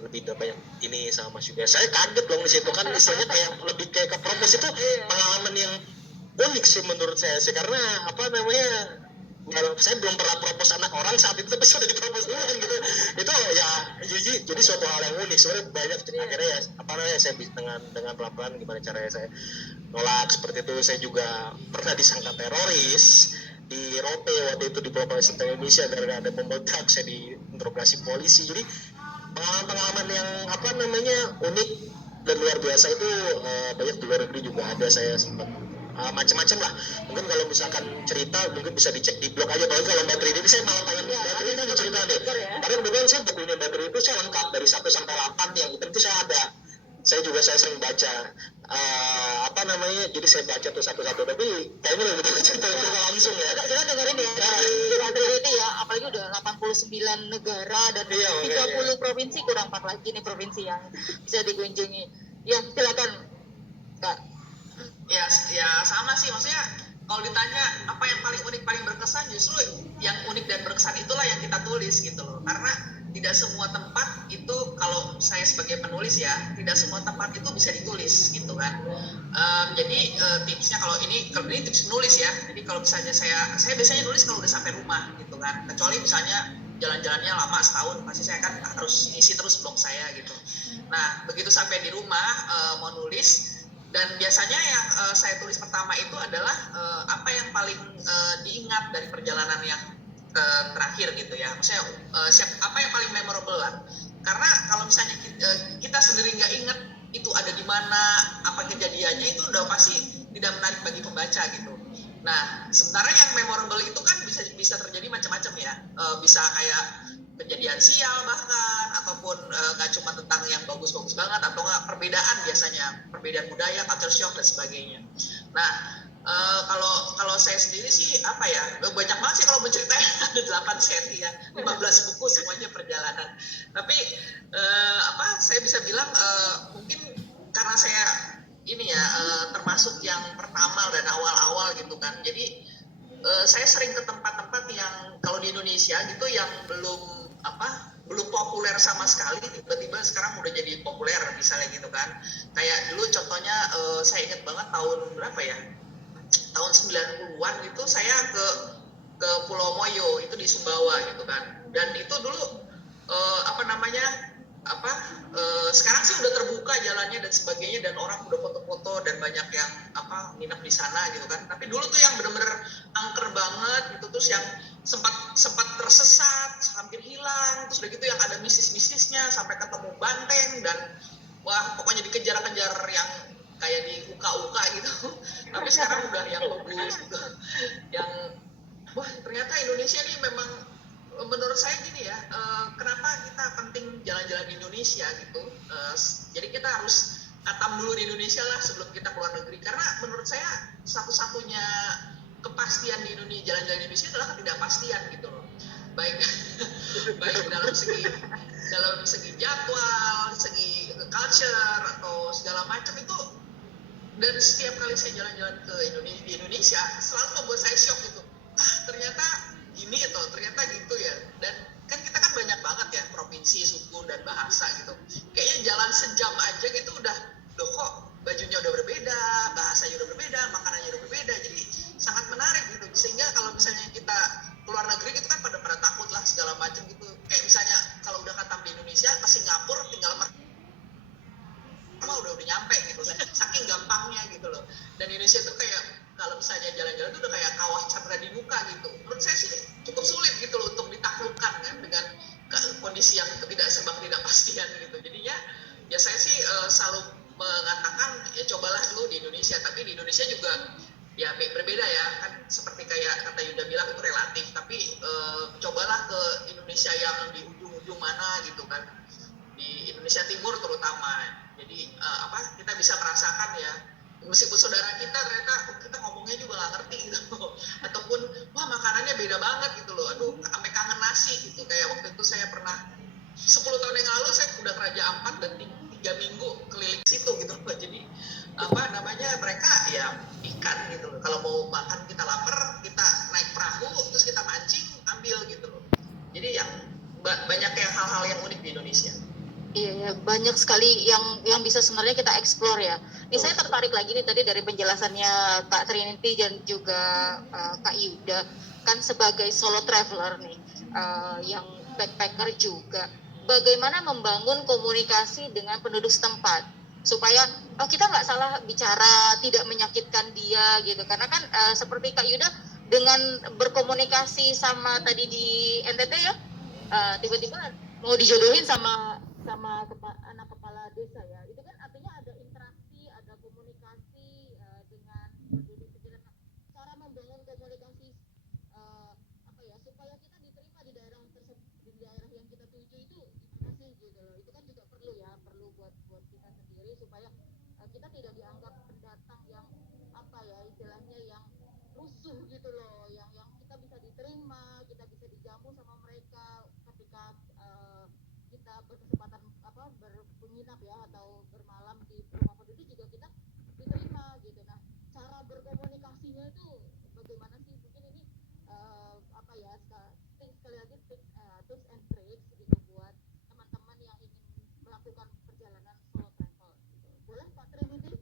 lebih banyak ini sama Mas Yuda. Saya kaget dong di situ kan, istilahnya lebih kayak ke propose. Itu pengalaman yang unik sih menurut saya sih, karena saya belum pernah propose anak orang saat itu, tapi sudah dipropose duluan gitu. Itu ya jadi suatu hal yang unik sebenarnya. Banyak akhirnya ya saya dengan pelan-pelan gimana caranya saya nolak seperti itu. Saya juga pernah disangka teroris di Rope waktu itu di Polres Indonesia, gara-gara ada bom meledak, saya diinterogasi polisi. Jadi pengalaman yang unik dan luar biasa itu banyak di luar negeri juga ada. Saya sempat macam-macam lah. Mungkin kalau misalkan cerita mungkin bisa dicek di blog aja. Apalagi kalau Mbak Tri ini saya malah pengen Mbak Tri ini cerita deh. Karena kebetulan saya bukunya Mbak Tri itu saya lengkap dari 1 sampai 8 yang itu saya ada. Saya sering baca. Jadi saya baca tuh satu-satu, tapi kayaknya lebih bagus cerita itu langsung ya. Kita dengerin ya, ini ya, apalagi udah 89 negara dan 30 provinsi, kurang 4 lagi nih provinsi yang bisa dikunjungi. Ya, silakan Kak. Ya sama sih, maksudnya kalau ditanya apa yang paling unik, paling berkesan, justru yang unik dan berkesan itulah yang kita tulis gitu loh. Karena tidak semua tempat itu, kalau saya sebagai penulis ya, tidak semua tempat itu bisa ditulis gitu kan. Jadi tipsnya, kalau ini tips menulis ya. Jadi kalau misalnya saya biasanya nulis kalau udah sampai rumah gitu kan. Kecuali misalnya jalan-jalannya lama setahun, pasti saya kan harus isi terus blog saya gitu. Nah, begitu sampai di rumah mau nulis, dan biasanya yang saya tulis pertama itu adalah apa yang paling diingat dari perjalanan yang terakhir gitu ya. Maksudnya apa yang paling memorable lah. Karena kalau misalnya kita sendiri nggak ingat itu ada di mana, apa kejadiannya, itu udah pasti tidak menarik bagi pembaca gitu. Nah, sementara yang memorable itu kan bisa terjadi macam-macam ya. Bisa kayak kejadian sial bahkan, ataupun nggak cuma tentang yang bagus-bagus banget, atau nggak perbedaan, biasanya perbedaan budaya, culture shock dan sebagainya. Nah, kalau saya sendiri sih banyak banget sih kalau menceritakan. Ada 8 seri ya, 15 buku semuanya perjalanan. Tapi saya bisa bilang mungkin karena saya termasuk yang pertama dan awal-awal gitu kan. Jadi saya sering ke tempat-tempat yang kalau di Indonesia gitu yang belum populer sama sekali, tiba-tiba sekarang udah jadi populer misalnya gitu kan. Kayak dulu contohnya saya ingat banget tahun berapa ya, tahun 90-an itu saya ke Pulau Moyo, itu di Sumbawa gitu kan. Dan itu dulu sekarang sih udah terbuka jalannya dan sebagainya, dan orang udah foto-foto dan banyak yang nginep di sana gitu kan. Tapi dulu tuh yang bener-bener angker banget gitu, terus yang sempat tersesat, hampir hilang, terus udah gitu yang ada mistis-mistisnya sampai ketemu banteng dan wah pokoknya dikejar-kejar yang kayak di uka-uka gitu. Tapi sekarang udah yang bagus gitu, yang wah ternyata Indonesia ini memang menurut saya gini ya, kenapa kita penting jalan-jalan di Indonesia gitu. Jadi kita harus atam dulu di Indonesia lah sebelum kita keluar negeri, karena menurut saya satu-satunya kepastian di Indonesia, jalan-jalan di Indonesia adalah ketidakpastian gitu loh, baik baik dalam segi jadwal, segi culture atau segala macam itu. Dan setiap kali saya jalan-jalan ke Indonesia selalu membuat saya shock gitu, ternyata gini atau ternyata gitu ya. Dan kan kita kan banyak banget ya provinsi, suku dan bahasa gitu, kayaknya jalan sejam aja gitu udah loh kok bajunya udah berbeda, bahasanya udah berbeda, makanannya udah berbeda. Jadi sangat menarik gitu, sehingga kalau misalnya kita keluar negeri gitu kan pada takut lah segala macam gitu. Kayak misalnya kalau udah katam di Indonesia ke Singapura tinggal udah nyampe gitu kan, saking gampangnya gitu loh. Dan Indonesia tuh kayak kalau misalnya jalan-jalan tuh udah kayak kawah Chandra di muka gitu. Menurut saya sih cukup sulit gitu loh untuk ditaklukkan kan dengan kondisi yang ketidakpastian gitu. Jadinya ya saya sih selalu mengatakan ya cobalah dulu di Indonesia. Tapi di Indonesia juga ya berbeda ya kan, seperti kayak kata Yuda bilang itu relatif. Tapi cobalah ke Indonesia yang di ujung-ujung mana gitu kan, di Indonesia Timur terutama. Jadi kita bisa merasakan ya, meskipun saudara kita ternyata kita ngomongnya juga nggak ngerti gitu, ataupun wah makanannya beda banget gitu loh, aduh sampai kangen nasi gitu. Kayak waktu itu saya pernah 10 tahun yang lalu saya udah ke Raja Ampat dan 3 minggu keliling situ gitu loh. Jadi mereka ya ikan gitu loh, kalau mau makan kita lapar kita naik perahu terus kita mancing ambil gitu loh. Jadi yang banyak yang hal-hal yang unik di Indonesia. Iya ya, banyak sekali yang bisa sebenarnya kita explore ya. Ini saya tertarik lagi nih tadi dari penjelasannya Kak Trinity dan juga Kak Yuda, kan sebagai solo traveler nih, yang backpacker juga. Bagaimana membangun komunikasi dengan penduduk setempat supaya kita nggak salah bicara, tidak menyakitkan dia gitu. Karena kan seperti Kak Yuda dengan berkomunikasi sama tadi di NTT ya, tiba-tiba mau dijodohin sama anak kepala desa ya, itu kan artinya ada interaksi, ada komunikasi dengan penduduk sekitar. Cara membangun komunikasi supaya kita diterima di daerah tersebut, di daerah yang kita tuju itu gimana sih gitu loh. Itu kan juga perlu buat kita sendiri supaya kita tidak dianggap pendatang yang istilahnya yang rusuh gitu loh, yang kita bisa diterima, kita bisa dijamu sama mereka ketika kita berkesempatan menginap ya atau bermalam di rumah penduduk juga kita diterima gitu. Nah, cara berkomunikasinya itu bagaimana sih? Mungkin ini sekali lagi tips and tricks gitu buat teman-teman yang ingin melakukan perjalanan solo travel gitu. Boleh Pak Trinity?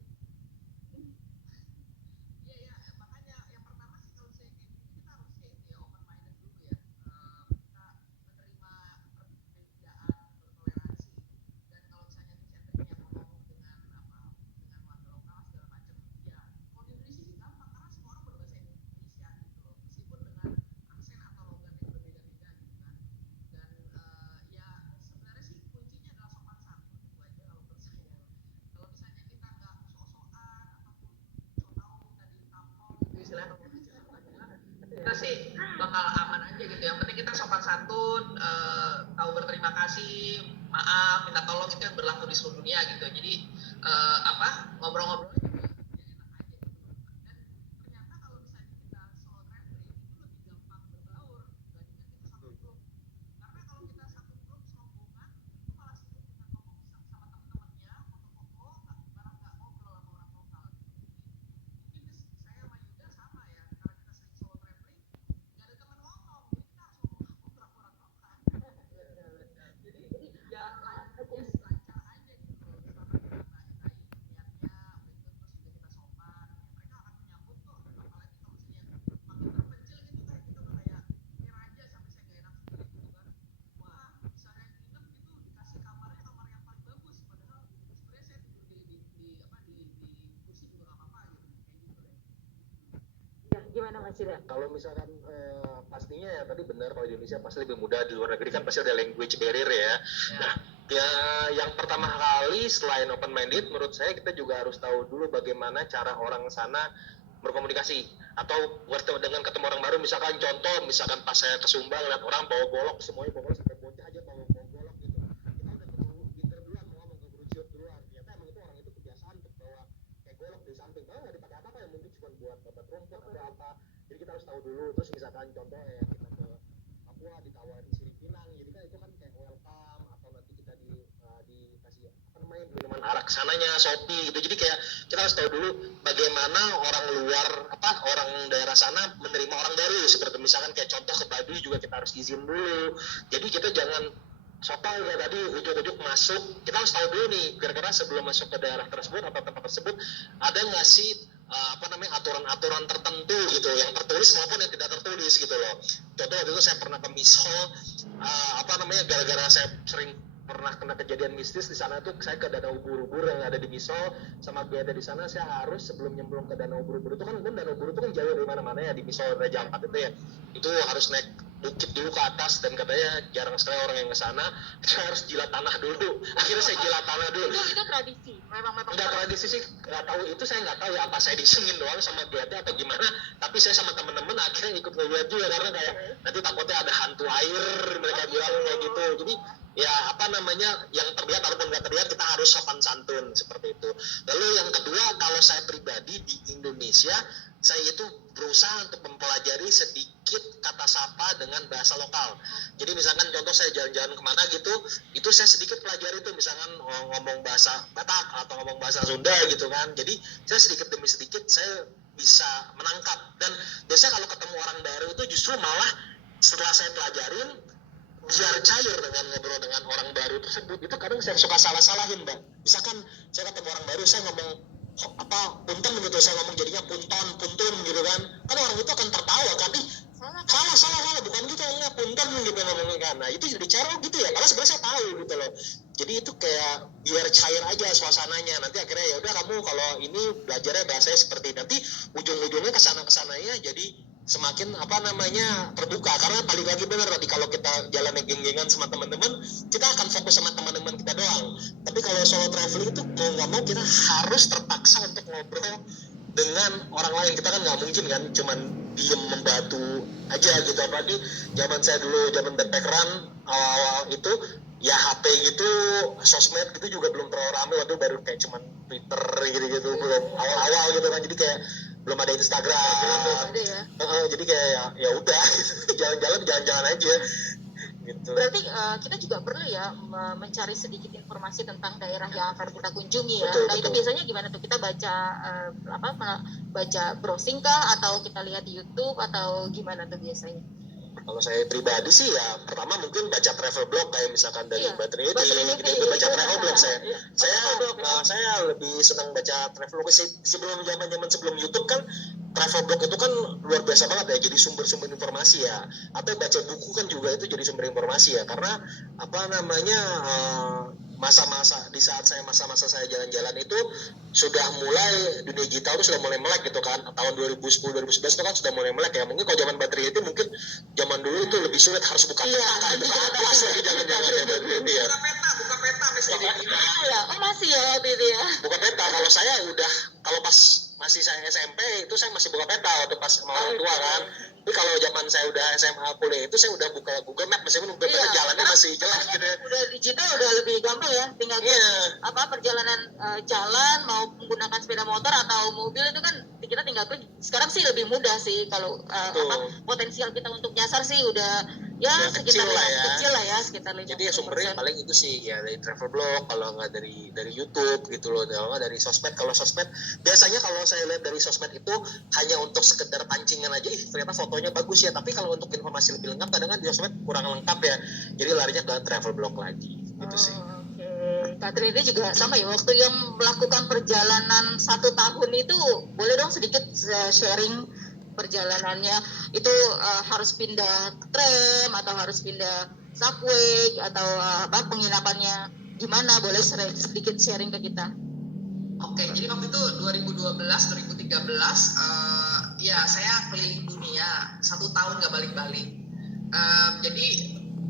Kita sih bakal aman aja gitu. Yang penting kita sopan santun, tahu berterima kasih, maaf, minta tolong, itu yang berlaku di seluruh dunia gitu. Jadi ngobrol-ngobrol Gimana Mas Yuda? Kalau misalkan pastinya ya tadi benar, kalau di Indonesia pasti lebih mudah, di luar negeri kan pasti ada language barrier ya. Nah, ya yang pertama kali selain open minded, menurut saya kita juga harus tahu dulu bagaimana cara orang sana berkomunikasi atau bertemu dengan ketemu orang baru. Misalkan contoh, misalkan pas saya ke Sumba lihat orang bawa golok, semuanya bawa golok, sampai bocah aja bawa golok gitu. Kita udah ketemu pinter duluan, ngomong ke berucut duluan. Ternyata emang itu orang itu kebiasaan untuk bawa kayak golok di samping. Kalau nggak dipakai apa-apa ya, mungkin cuma buat babat rumput atau apa. Jadi kita harus tahu dulu. Terus misalkan contoh ya kita ke Papua ditawarin sirip pinang, jadi kan itu kan kayak welcome, atau nanti kita dikasih apa namanya minuman arak sananya, Shopee gitu. Jadi kayak kita harus tahu dulu bagaimana orang luar orang daerah sana menerima orang baru. Seperti misalkan kayak contoh ke Baduy juga kita harus izin dulu. Jadi kita jangan sopan kayak tadi ujuk-ujuk masuk. Kita harus tahu dulu nih kira-kira sebelum masuk ke daerah tersebut atau tempat tersebut ada nggak sih aturan-aturan tertentu gitu yang tertulis maupun yang tidak tertulis gitu loh. Contoh waktu itu saya pernah ke Mishol, gara-gara saya sering pernah kena kejadian mistis di sana tuh. Saya ke Danau Buru-Buru yang ada di Misol, sama gue ada di sana. Saya harus sebelum nyemplung ke Danau Buru-Buru itu kan Danau Buru itu kan jauh dari mana-mana ya, di Misol Raja Ampat itu ya. Itu harus naik bukit dulu ke atas, dan katanya jarang sekali orang yang ke sana. Saya harus jilat tanah dulu. Akhirnya saya jilat tanah dulu. Itu tradisi, memang Enggak tradisi sih, nggak tahu itu, saya nggak tahu ya apa saya disengin doang sama guide atau gimana. Tapi saya sama temen-temen akhirnya ikut ngeliat juga, karena kayak nanti takutnya ada hantu air, mereka bilang kayak gitu. Jadi ya yang terlihat ataupun nggak terlihat kita harus sopan santun seperti itu. Lalu yang kedua, kalau saya pribadi di Indonesia, saya itu berusaha untuk mempelajari sedikit kata sapa dengan bahasa lokal. Jadi misalkan contoh saya jalan-jalan kemana gitu, itu saya sedikit pelajari itu, misalkan ngomong bahasa Batak atau ngomong bahasa Sunda gitu kan. Jadi saya sedikit demi sedikit saya bisa menangkap. Dan biasanya kalau ketemu orang baru itu justru malah setelah saya pelajarin, biar cair dengan ngobrol dengan orang baru tersebut, itu kadang saya suka salah-salahin, Mbak. Misalkan saya ketemu orang baru, saya ngomong punten gitu, saya ngomong jadinya puntun gitu kan orang itu akan tertawa kan, salah bukan gitu ya, punten gitu ngomongnya kan. Nah itu jadi cara gitu ya, karena sebenarnya saya tahu gitu loh. Jadi itu kayak biar cair aja suasananya. Nanti akhirnya ya udah, kamu kalau ini belajarnya bahasanya seperti, nanti ujung-ujungnya kesana-kesananya jadi semakin terbuka. Karena balik lagi benar tadi, kalau kita jalan geng-gengan sama teman-teman, kita akan fokus sama teman-teman kita doang. Tapi kalau solo traveling itu mau nggak mau kita harus terpaksa untuk ngobrol dengan orang lain. Kita kan nggak mungkin kan cuman diem membatu aja gitu. Apalagi zaman saya dulu, zaman backpackeran awal-awal itu ya, HP gitu, sosmed gitu juga belum terlalu ramai. Waktu baru kayak cuman Twitter gitu-gitu, belum awal-awal gitu kan. Jadi kayak belum ada Instagram, jadi kayak ya udah jalan-jalan aja gitu. Berarti kita juga perlu ya mencari sedikit informasi tentang daerah yang akan kita kunjungi ya. Betul. Itu biasanya gimana tuh? Kita baca baca browsing kah, atau kita lihat di YouTube, atau gimana tuh biasanya? Kalau saya pribadi sih ya, pertama mungkin baca travel blog kayak misalkan dari Mbak Trinity, itu baca travel blog saya. Saya lebih senang baca travel blog sebelum sebelum YouTube kan. Travel blog itu kan luar biasa banget ya, jadi sumber-sumber informasi ya. Atau baca buku kan juga itu jadi sumber informasi ya, karena masa-masa di saat masa-masa saya jalan-jalan itu sudah mulai, dunia digital itu sudah mulai melek gitu kan. Tahun 2010-2011 itu kan sudah mulai melek ya. Mungkin kalau zaman baterai itu mungkin zaman dulu itu lebih sulit, harus buka peta kan. Itu pas lagi jangan-jangan ya baterai ya. Buka peta misalnya. Masih ya waktu itu ya. Buka peta, kalau saya udah, kalau pas masih saya SMP itu saya masih buka peta waktu pas sama orang tua kan. Tapi kalau zaman saya udah SMA kuliah itu saya udah buka Google Map, meskipun peta jalannya masih jelas gitu. Udah digital, udah lebih gampang ya. Tinggal perjalanan jalan, mau menggunakan sepeda motor atau mobil itu kan kita tinggal klik. Sekarang sih lebih mudah sih, kalau potensial kita untuk nyasar sih udah ya sekitar kecil lah ya, sekitar 50%. Jadi ya sumbernya paling itu sih ya, dari travel blog, kalau nggak dari YouTube gitu loh, kalau nggak dari sosmed. Kalau sosmed biasanya kalau saya lihat dari sosmed itu hanya untuk sekedar pancingan aja, ternyata fotonya bagus ya, tapi kalau untuk informasi lebih lengkap kadang kan di sosmed kurang lengkap ya, jadi larinya ke travel blog lagi gitu sih. Kak Trini juga sama ya, waktu yang melakukan perjalanan 1 tahun itu, boleh dong sedikit sharing perjalanannya itu, harus pindah tram atau harus pindah subway atau penginapannya gimana, boleh sedikit sharing ke kita? Oke, jadi waktu itu 2012-2013 Ya, saya keliling dunia 1 tahun nggak balik-balik. Jadi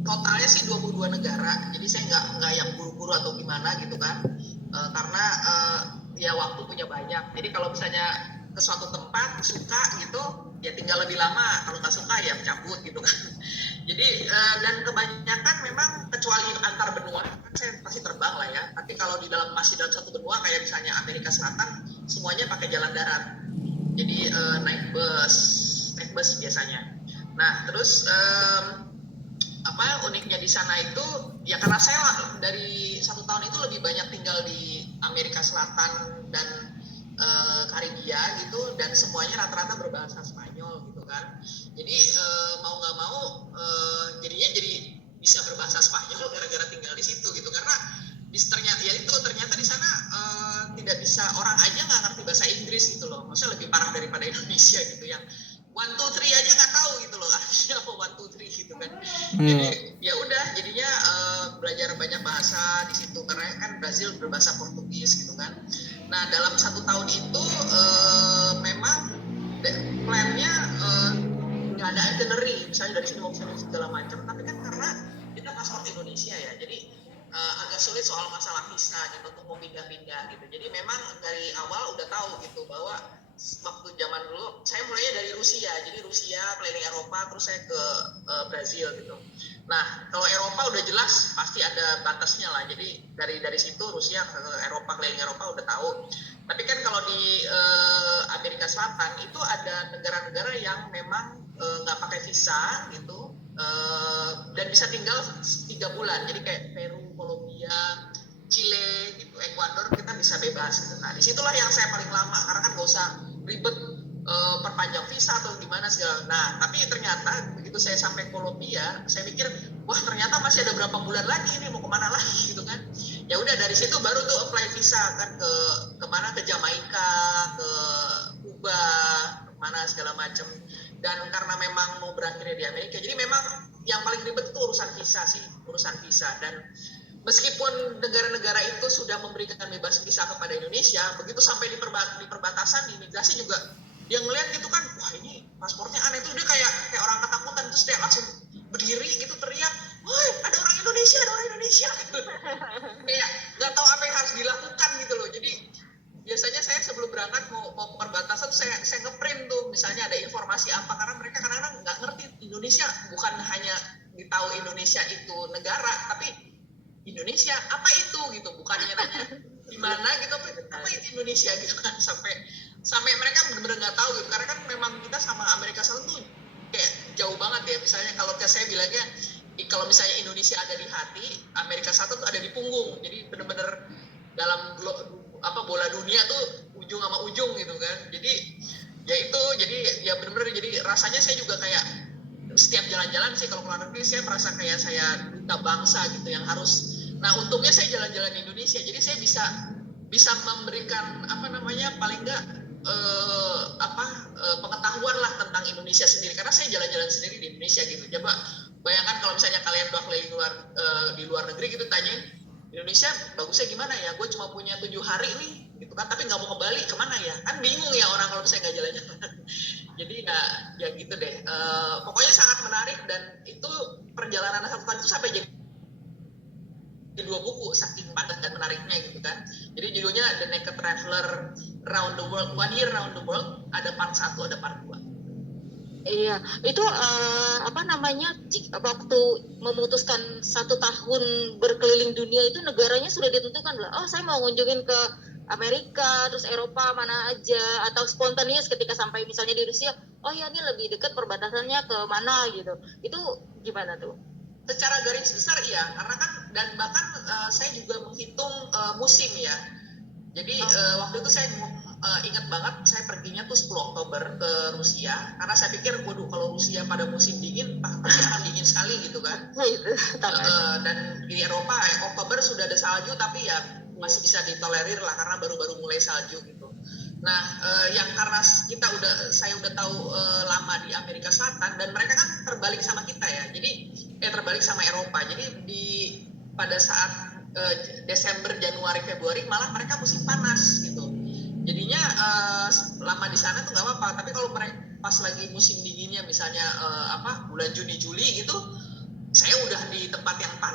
totalnya sih 22 negara. Jadi saya nggak yang buru-buru atau gimana gitu kan. Karena ya waktu punya banyak. Jadi kalau misalnya ke suatu tempat suka gitu, ya tinggal lebih lama. Kalau nggak suka ya cabut gitu kan. Jadi dan kebanyakan memang kecuali antar benua kan saya pasti terbang lah ya. Tapi kalau masih dalam satu benua kayak misalnya Amerika Selatan, semuanya pakai jalan darat. Jadi naik bus biasanya. Nah terus uniknya di sana itu ya karena saya dari 1 tahun itu lebih banyak tinggal di Amerika Selatan dan Karibia gitu, dan semuanya rata-rata berbahasa Spanyol gitu kan. Jadi mau nggak mau jadinya jadi bisa berbahasa Spanyol gara-gara tinggal di situ gitu, karena ternyata di sana tidak bisa, orang aja nggak ngerti bahasa Inggris gitu loh. Maksudnya lebih parah daripada Indonesia gitu, yang 1, 2, 3 aja nggak tahu gitu loh artinya apa 1, 2, 3 gitu kan. Jadi ya udah jadinya belajar banyak bahasa di situ karena kan Brazil berbahasa Portugis gitu kan. Nah dalam 1 tahun itu memang plannya nggak ada itinerary, misalnya dari sini mau kesini segala macam, tapi kan karena kita paspor Indonesia ya, jadi agak sulit soal masalah visa gitu untuk mau pindah-pindah gitu. Jadi memang dari awal udah tahu gitu bahwa waktu zaman dulu saya mulainya dari Rusia, jadi Rusia keliling Eropa terus saya ke Brazil gitu. Nah kalau Eropa udah jelas pasti ada batasnya lah, jadi dari situ Rusia ke Eropa, keliling Eropa udah tahu. Tapi kan kalau di Amerika Selatan itu ada negara-negara yang memang nggak pakai visa gitu, dan bisa tinggal 3 bulan, jadi kayak Peru, Kolombia, Chile gitu, Ekuador kita bisa bebas gitu. Nah disitulah yang saya paling lama karena kan nggak usah ribet perpanjang visa atau gimana segala. Nah tapi ternyata begitu saya sampai Kolombia, saya mikir wah ternyata masih ada berapa bulan lagi nih, mau kemana lagi gitu kan. Ya udah dari situ baru tuh apply visa kan ke kemana, ke Jamaika, ke Kuba, kemana segala macam. Dan karena memang mau berakhirnya di Amerika, jadi memang yang paling ribet itu urusan visa. Dan meskipun negara-negara itu sudah memberikan bebas visa kepada Indonesia, begitu sampai di perbatasan, di imigrasi juga dia ngeliat gitu kan, wah ini paspornya aneh, itu dia kayak orang ketakutan, terus dia langsung berdiri gitu teriak, woi ada orang Indonesia gitu. Kayak nggak tahu apa yang harus dilakukan gitu loh. Jadi biasanya saya sebelum berangkat mau ke perbatasan saya ngeprint tuh misalnya ada informasi apa, karena mereka kadang-kadang nggak ngerti Indonesia, bukan hanya tahu Indonesia itu negara, tapi Indonesia apa itu gitu, bukannya nanya di mana gitu, apa itu Indonesia gitu kan, sampai mereka benar-benar nggak tahu gitu, karena kan memang kita sama Amerika Selatan tuh kayak jauh banget ya. Misalnya kalau saya bilangnya kalau misalnya Indonesia ada di hati, Amerika Selatan tuh ada di punggung, jadi benar-benar dalam bola dunia tuh ujung sama ujung gitu kan. Jadi ya benar-benar jadi rasanya saya juga kayak setiap jalan-jalan sih kalau keluar negeri saya merasa kayak saya duta bangsa gitu yang harus. Nah untungnya saya jalan-jalan di Indonesia, jadi saya bisa memberikan paling nggak pengetahuan lah tentang Indonesia sendiri, karena saya jalan-jalan sendiri di Indonesia gitu. Coba bayangkan kalau misalnya kalian udah keliling di luar negeri gitu, tanyain Indonesia bagusnya gimana ya, gue cuma punya 7 hari nih gitu kan, tapi nggak mau ke Bali kemana ya, kan bingung ya orang kalau misalnya nggak jalan-jalan. Jadi ya gitu deh, pokoknya sangat menarik, dan itu perjalanan 1 tahun itu sampai jadi 2 buku saking padat dan menariknya gitu kan. Jadi judulnya The Naked Traveler Round the World, 1 Year Round the World, ada part 1, ada part 2. Iya, itu waktu memutuskan 1 tahun berkeliling dunia itu negaranya sudah ditentukan lah. Oh, saya mau ngunjungin ke Amerika, terus Eropa mana aja, atau spontaneous ketika sampai misalnya di Rusia, oh ya ini lebih dekat perbatasannya ke mana gitu. Itu gimana tuh? Secara garis besar iya, karena kan dan bahkan saya juga menghitung musim ya. Jadi waktu itu saya ingat banget saya perginya tuh 10 Oktober ke Rusia, karena saya pikir waduh kalau Rusia pada musim dingin pasti akan dingin sekali gitu kan. Dan di Eropa Oktober sudah ada salju, tapi ya masih bisa ditolerir lah karena baru-baru mulai salju gitu. Nah yang karena saya udah tahu lama di Amerika Selatan, dan mereka kan terbalik sama kita ya, jadi terbalik sama Eropa. Jadi pada saat Desember, Januari, Februari malah mereka musim panas gitu. jadinya lama di sana tuh nggak apa-apa. Tapi kalau pas lagi musim dinginnya misalnya bulan Juni Juli gitu, saya udah di tempat yang panas